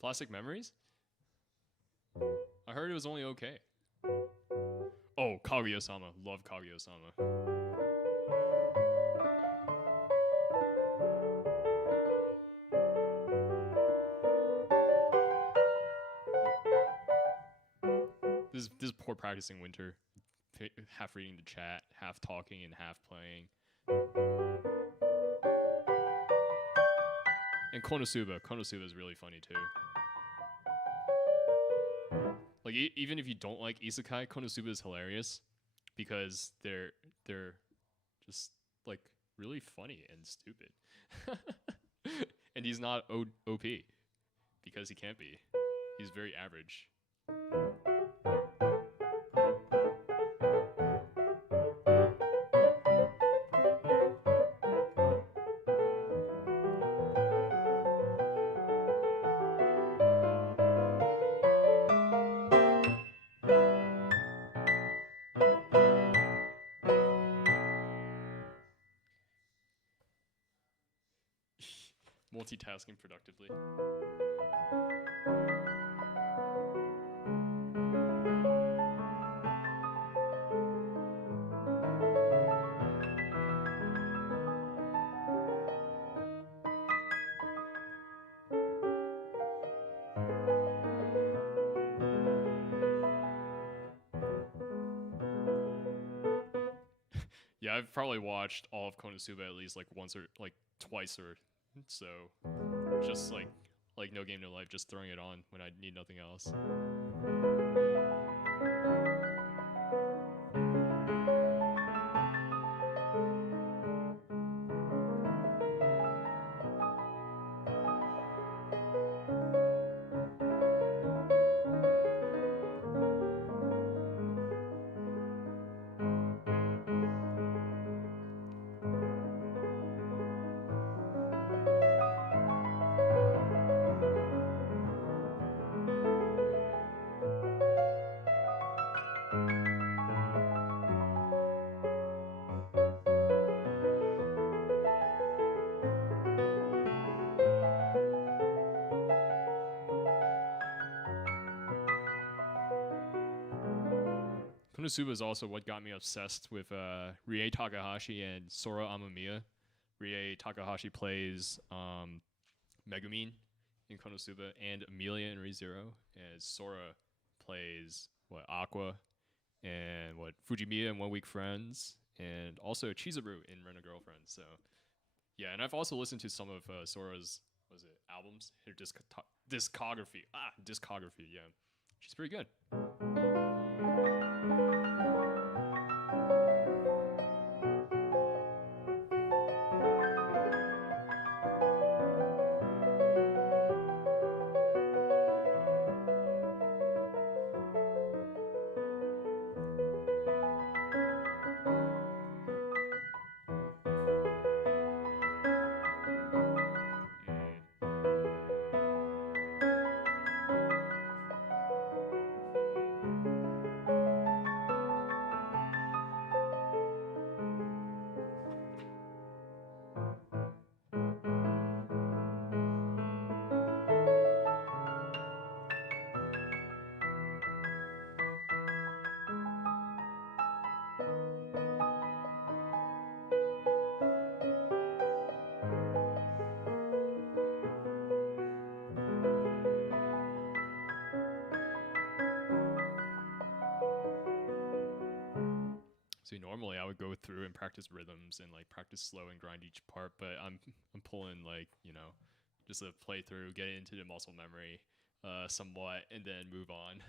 Plastic Memories? I heard it was only okay. Oh, Kaguya-sama. Love Kaguya-sama. This is poor practicing, Winter. Half reading the chat, half talking, and half playing. And Konosuba is really funny too. Like even if you don't like isekai, Konosuba is hilarious because they're just like really funny and stupid. And he's not OP. because he can't be. He's very average. Multitasking productively. Yeah, I've probably watched all of Konosuba at least like once or like twice or so. Just like No Game No Life, just throwing it on when I need nothing else. Konosuba is also what got me obsessed with Rie Takahashi and Sora Amamiya. Rie Takahashi plays Megumin in Konosuba and Amelia in ReZero, and Sora plays Aqua and Fujimiya in One Week Friends, and also Chizuru in Rent a Girlfriend. So yeah, and I've also listened to some of Sora's albums, her discography. Discography. Yeah, she's pretty good. So normally I would go through and practice rhythms and like practice slow and grind each part, but I'm pulling like, just a playthrough, get into the muscle memory somewhat, and then move on.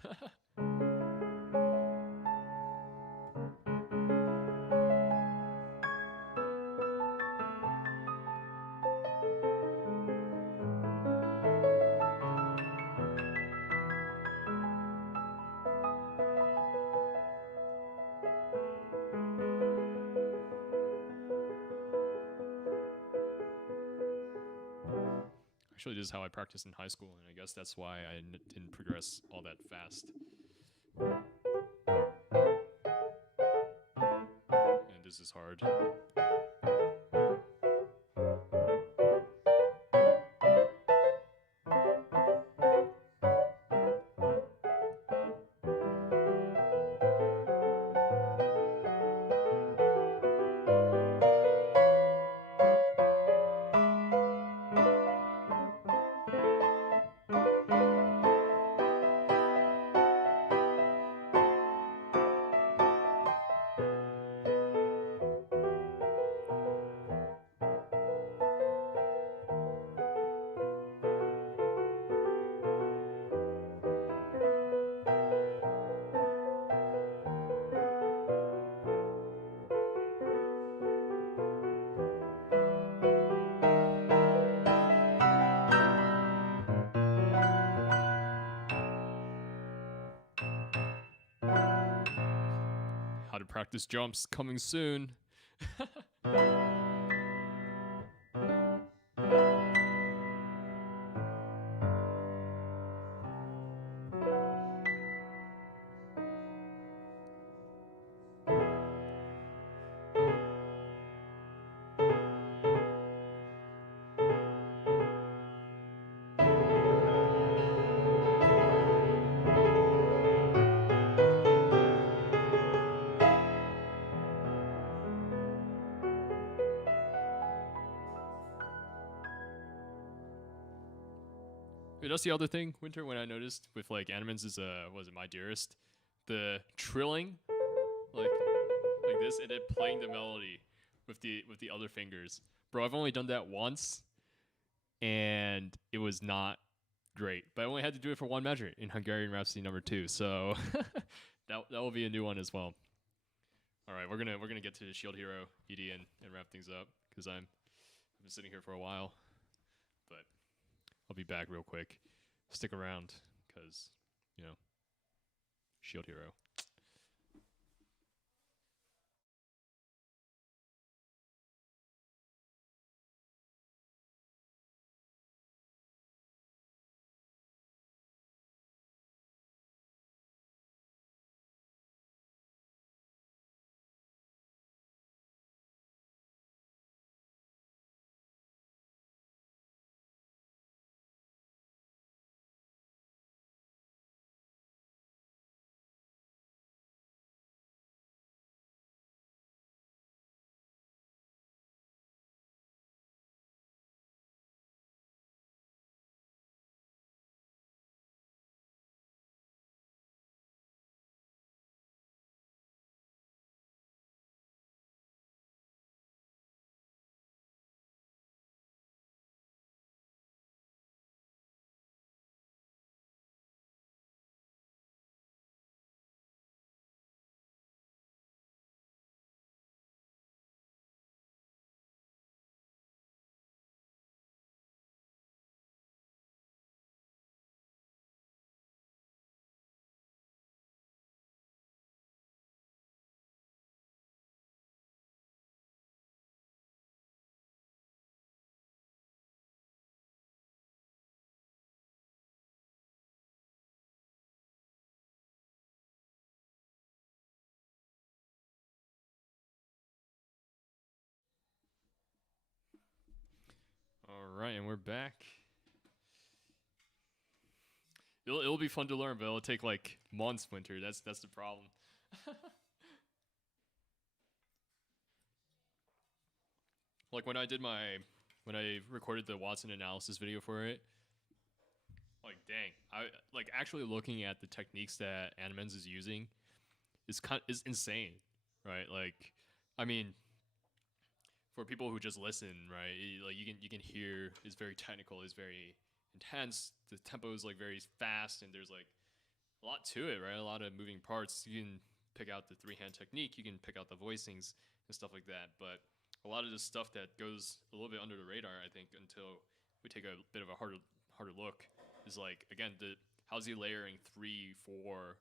Actually, this is how I practiced in high school, and I guess that's why I didn't progress all that fast. And this is hard. practice jumps coming soon. That's the other thing, Winter, when I noticed with like Animans is was it My Dearest? The trilling, like like this, and then playing the melody with the other fingers. Bro, I've only done that once, and it was not great. But I only had to do it for one measure in Hungarian Rhapsody #2, so that will be a new one as well. All right, we're gonna get to Shield Hero ED and wrap things up because I've been sitting here for a while, but I'll be back real quick. Stick around because you know Shield Hero. All right, and we're back. It'll be fun to learn, but it'll take like months, Winter. That's the problem. Like when I recorded the Watson analysis video for it, like dang, I like actually looking at the techniques that Animens is using is insane, right? Like, I mean, for people who just listen, right? Like you can hear it's very technical, it's very intense. The tempo is like very fast, and there's like a lot to it, right? A lot of moving parts. You can pick out the three hand technique, you can pick out the voicings and stuff like that. But a lot of the stuff that goes a little bit under the radar, I think, until we take a bit of a harder look, is like again the how's he layering 3, 4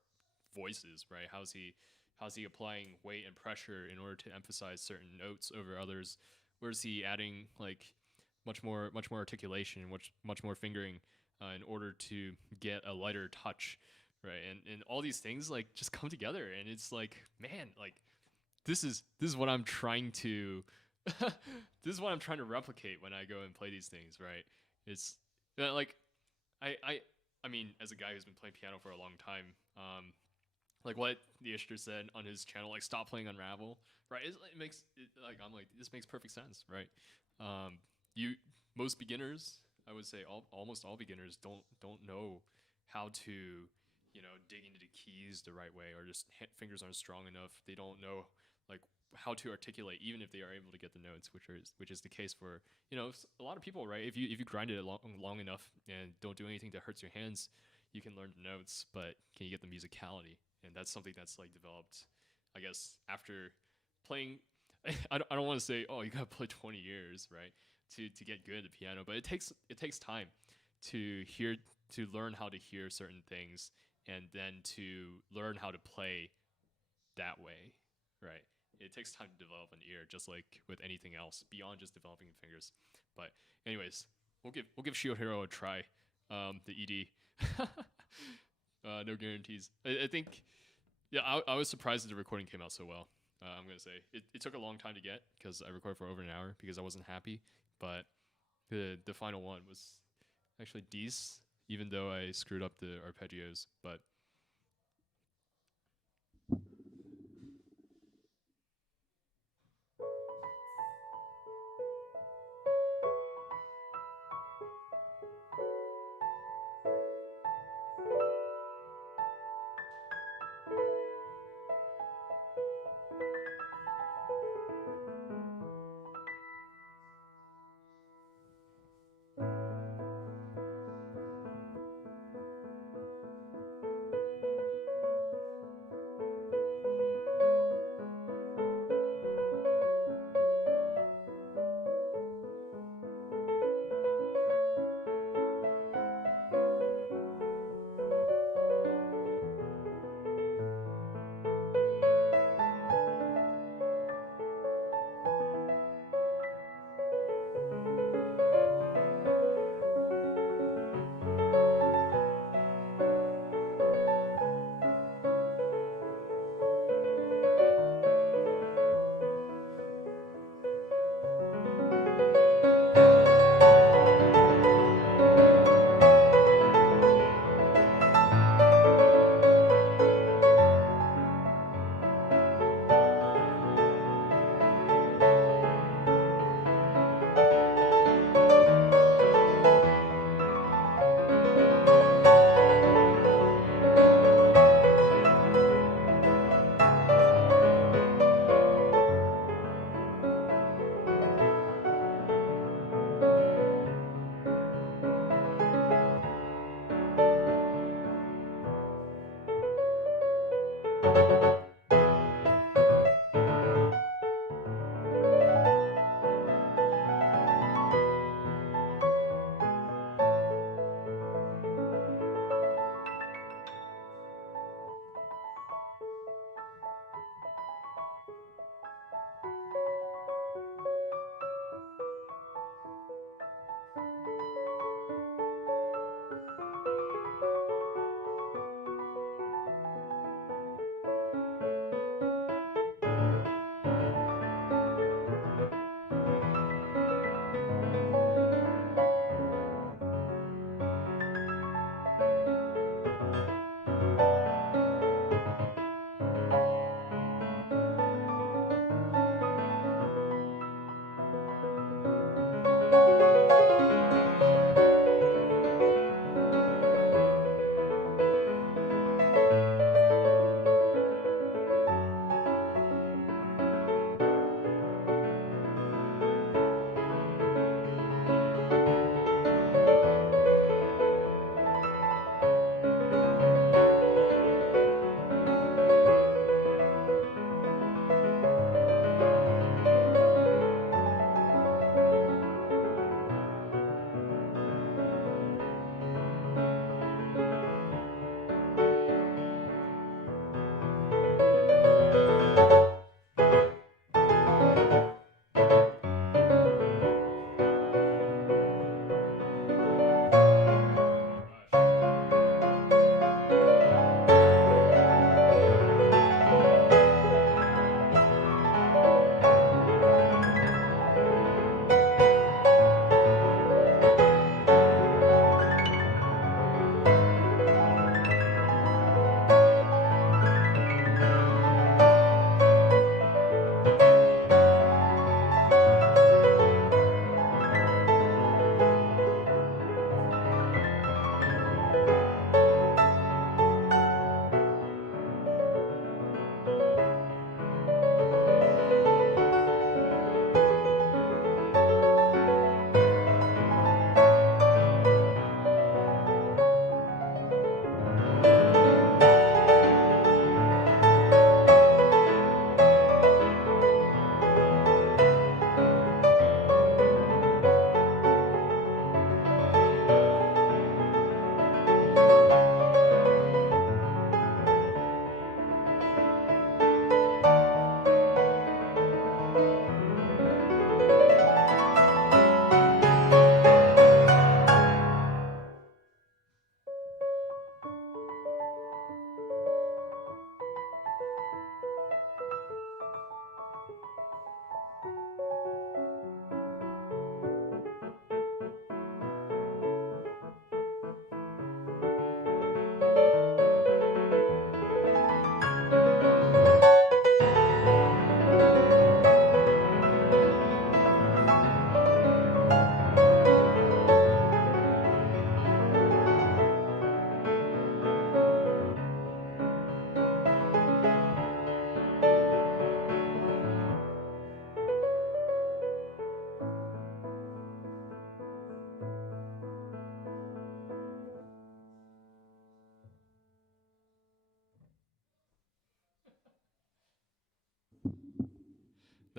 voices, right? How's he applying weight and pressure in order to emphasize certain notes over others? Where's he adding like much more articulation, much more fingering in order to get a lighter touch, right? And all these things like just come together, and it's like, man, like this is what I'm trying to this is what I'm trying to replicate when I go and play these things, right? It's like I I I mean, as a guy who's been playing piano for a long time, like what the Ishtar said on his channel, like stop playing Unravel, right? It makes it, like I'm like this makes perfect sense, right? You most beginners, I would say almost all beginners don't know how to dig into the keys the right way, or just fingers aren't strong enough. They don't know like how to articulate, even if they are able to get the notes, which is the case for a lot of people, right? If you grind it long enough and don't do anything that hurts your hands, you can learn the notes, but can you get the musicality? And that's something that's like developed, I guess, after playing. I don't want to say, oh, you gotta play 20 years, right, to get good at the piano, but it takes time to learn how to hear certain things, and then to learn how to play that way, right? It takes time to develop an ear, just like with anything else, beyond just developing fingers. But anyways, we'll give Shield Hero a try. The ED, no guarantees. I think, yeah, I was surprised that the recording came out so well. I'm gonna say it took a long time to get because I recorded for over an hour because I wasn't happy, but the final one was actually decent, even though I screwed up the arpeggios. But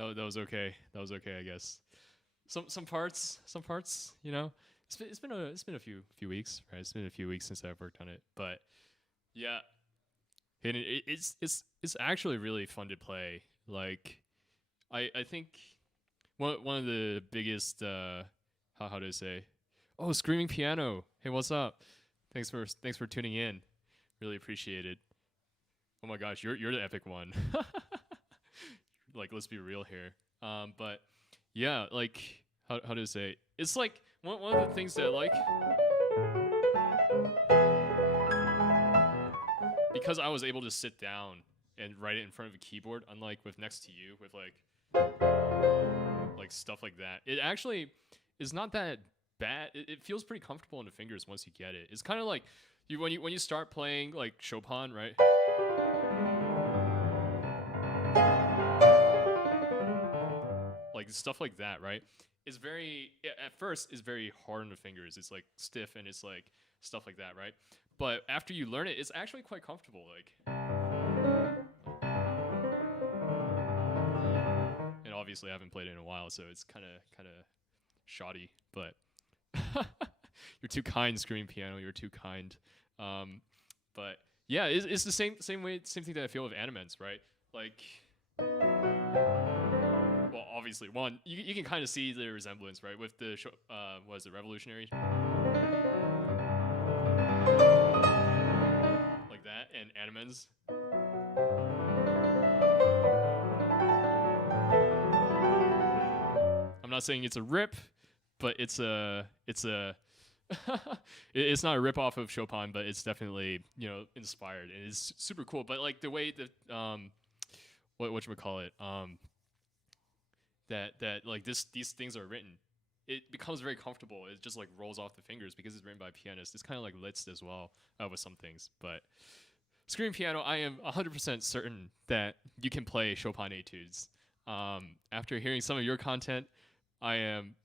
that was okay. That was okay, I guess. Some parts, you know. It's been a few weeks, right? It's been a few weeks since I've worked on it, but yeah, and it's actually really fun to play. Like, I think one of the biggest how do I say? Oh, screaming piano. Hey, what's up? Thanks for tuning in. Really appreciate it. Oh my gosh, you're the epic one. Like, let's be real here. But yeah, like, how do I say? It's like one of the things that I like, because I was able to sit down and write it in front of a keyboard, unlike with Next to You with like stuff like that. It actually is not that bad. It feels pretty comfortable in the fingers once you get it. It's kind of like when you start playing like Chopin, right? Like stuff like that, right? It's very at first is very hard on the fingers. It's like stiff and it's like stuff like that, right? But after you learn it, it's actually quite comfortable. Like, and obviously I haven't played it in a while, so it's kind of shoddy. But you're too kind, screaming piano. You're too kind. But yeah, it's the same thing that I feel with Animens, right? Like, well, obviously, one you can kind of see the resemblance, right, with the what is it, Revolutionary, like that, and Animens. I'm not saying it's a rip, but it's a it's not a rip off of Chopin, but it's definitely, you know, inspired, and it's super cool. But like the way that whatchamacallit, that like these things are written, it becomes very comfortable. It just like rolls off the fingers because it's written by a pianist. It's kind of like Liszt as well, with some things. But screen piano, I am 100% certain that you can play Chopin etudes. After hearing some of your content, I am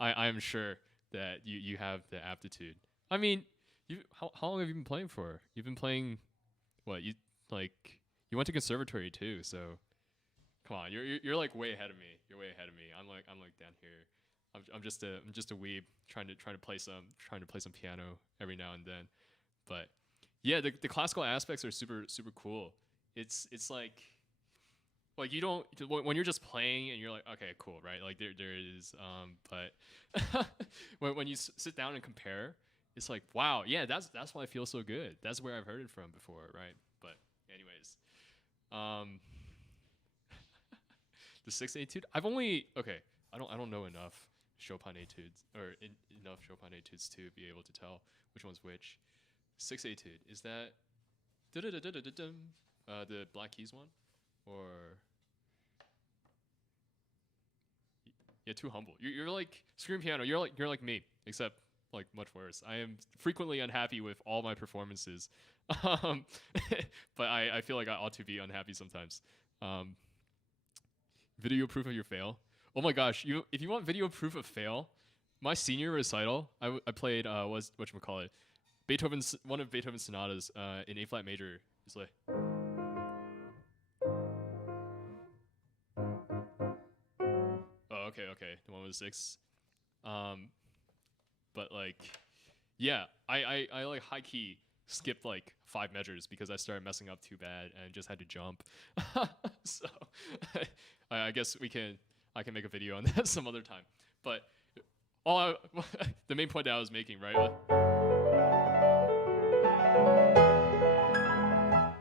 I am sure that you have the aptitude. I mean, how long have you been playing for? You've been playing, what, you went to conservatory too, so come on, you're like way ahead of me. You're way ahead of me. I'm like down here. I'm just a weeb trying to play some piano every now and then. But yeah, the classical aspects are super cool. It's like you don't, when you're just playing and you're like, okay, cool, right? Like there it is. But when you sit down and compare, it's like, wow, yeah, that's why I feel so good. That's where I've heard it from before, right? But anyways, the sixth etude, I've only, okay, I don't know enough Chopin etudes, or enough Chopin etudes to be able to tell which one's which. Sixth etude, is that the WattKeys one? Or yeah, too humble. You're like screen piano. You're like me, except like much worse. I am frequently unhappy with all my performances, but I feel like I ought to be unhappy sometimes. Video proof of your fail. Oh my gosh, if you want video proof of fail, my senior recital, I played whatchamacallit, one of Beethoven's sonatas in A flat major. It's like. Oh, okay. The one with the six. But like, yeah, I like high key skipped like 5 measures because I started messing up too bad and just had to jump. So I guess I can make a video on that some other time. But the main point that I was making, right?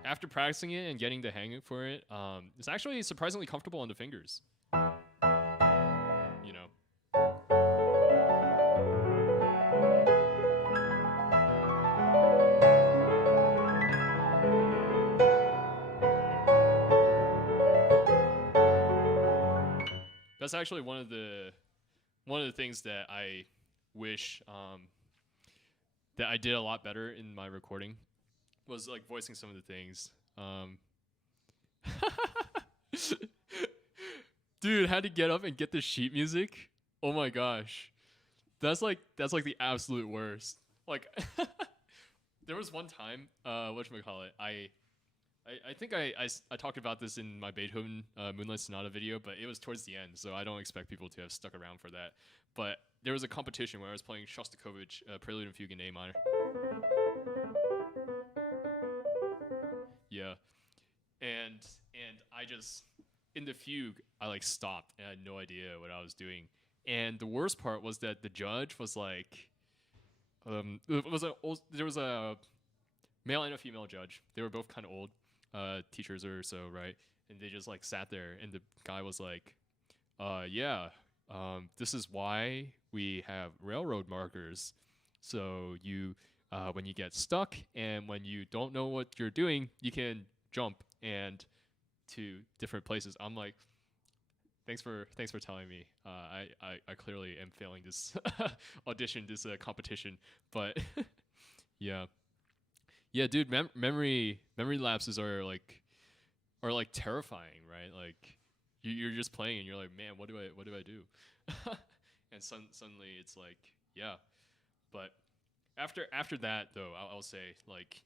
After practicing it and getting the hang for it, it's actually surprisingly comfortable on the fingers. You know. That's actually one of the things that I wish that I did a lot better in my recording, was like voicing some of the things. Dude, had to get up and get the sheet music. Oh my gosh, that's like the absolute worst. Like, there was one time, whatchamacallit, I think I talked about this in my Beethoven Moonlight Sonata video, but it was towards the end, so I don't expect people to have stuck around for that. But there was a competition where I was playing Shostakovich Prelude and Fugue in A minor. Yeah, and I just in the fugue I like stopped and I had no idea what I was doing. And the worst part was that the judge was like, there was a male and a female judge. They were both kind of old, teachers or so, right? And they just like sat there, and the guy was like, yeah, this is why we have railroad markers. So you, when you get stuck and when you don't know what you're doing, you can jump and to different places. I'm like, thanks for telling me. I clearly am failing this audition, this competition, but yeah, yeah, dude. Memory lapses are like terrifying, right? Like you're just playing and you're like, man, what do I do? And suddenly it's like, yeah. But after that though, I'll say like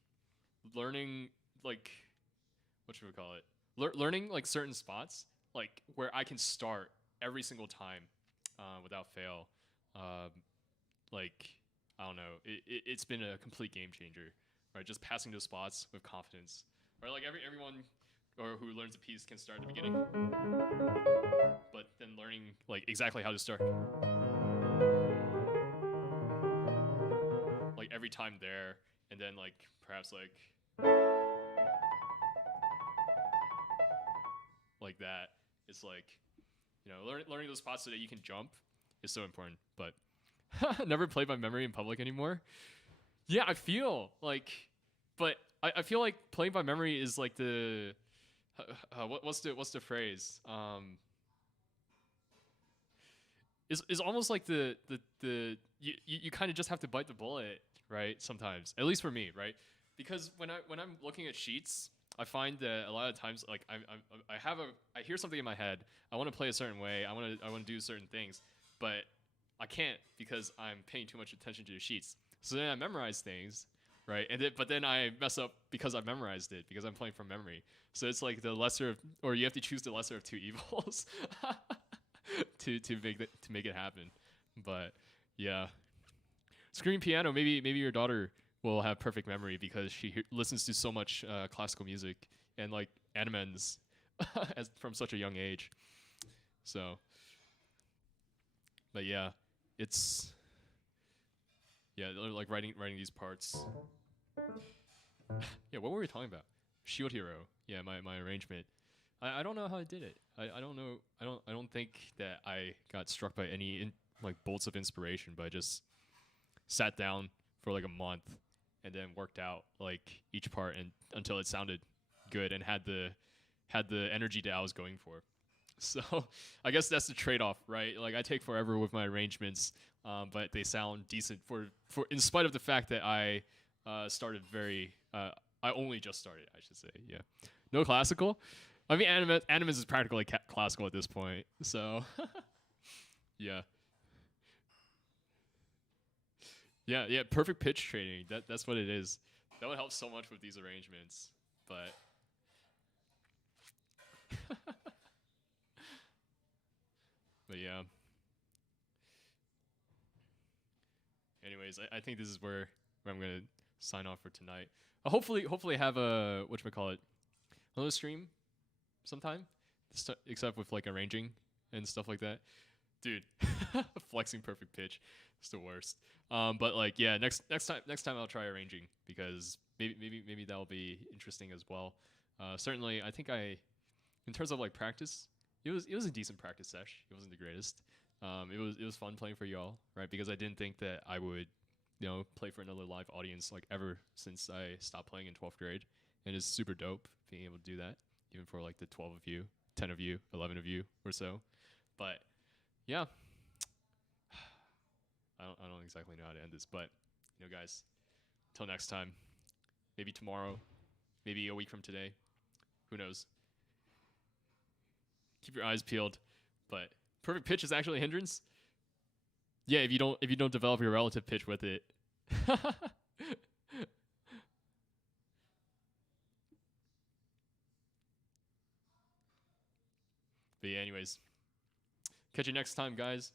learning like what should we call it? Learning like certain spots like where I can start every single time without fail. Um, like I don't know, it's been a complete game changer, right? Just passing those spots with confidence, right? Like everyone or who learns a piece can start at the beginning, but then learning like exactly how to start, like every time there, and then like perhaps like that. It's like learning those spots so that you can jump is so important. But never play by memory in public anymore. Yeah, I feel like, but I feel like playing by memory is like the what's the phrase? Is almost like the you kind of just have to bite the bullet, right? Sometimes, at least for me, right? Because when I'm looking at sheets, I find that a lot of times, like I hear something in my head. I want to play a certain way. I want to do certain things, but I can't because I'm paying too much attention to the sheets. So then I memorize things, right? But then I mess up because I memorized it because I'm playing from memory. So it's like the lesser of, or you have to choose the lesser of two evils to make it happen. But yeah, screen piano. Maybe your daughter will have perfect memory because she listens to so much classical music and like animens from such a young age. So, but yeah, it's like writing these parts. Yeah, what were we talking about? Shield Hero. Yeah, my arrangement. I don't know how I did it. I don't know. I don't think that I got struck by any like bolts of inspiration, but I just sat down for like a month and then worked out like each part and until it sounded good and had the energy that I was going for. So I guess that's the trade-off, right? Like I take forever with my arrangements, but they sound decent for in spite of the fact that I started very. I only just started, I should say. Yeah, no classical. I mean, Animus is practically classical at this point. So yeah, yeah. Perfect pitch training. That's what it is. That would help so much with these arrangements, but. But yeah. Anyways, I think this is where I'm gonna sign off for tonight. Hopefully have a whatchamacallit, another stream sometime. Except with like arranging and stuff like that. Dude, flexing perfect pitch. It's the worst. But like yeah, next time I'll try arranging because maybe that'll be interesting as well. Certainly I think in terms of like practice, it was a decent practice sesh. It wasn't the greatest. It was fun playing for y'all, right? Because I didn't think that I would, play for another live audience like ever since I stopped playing in 12th grade, and it's super dope being able to do that, even for like the 12 of you, 10 of you, 11 of you or so. But yeah, I don't exactly know how to end this, but guys, till next time, maybe tomorrow, maybe a week from today, who knows? Keep your eyes peeled, but perfect pitch is actually a hindrance. Yeah, if you don't develop your relative pitch with it. But yeah, anyways, catch you next time, guys.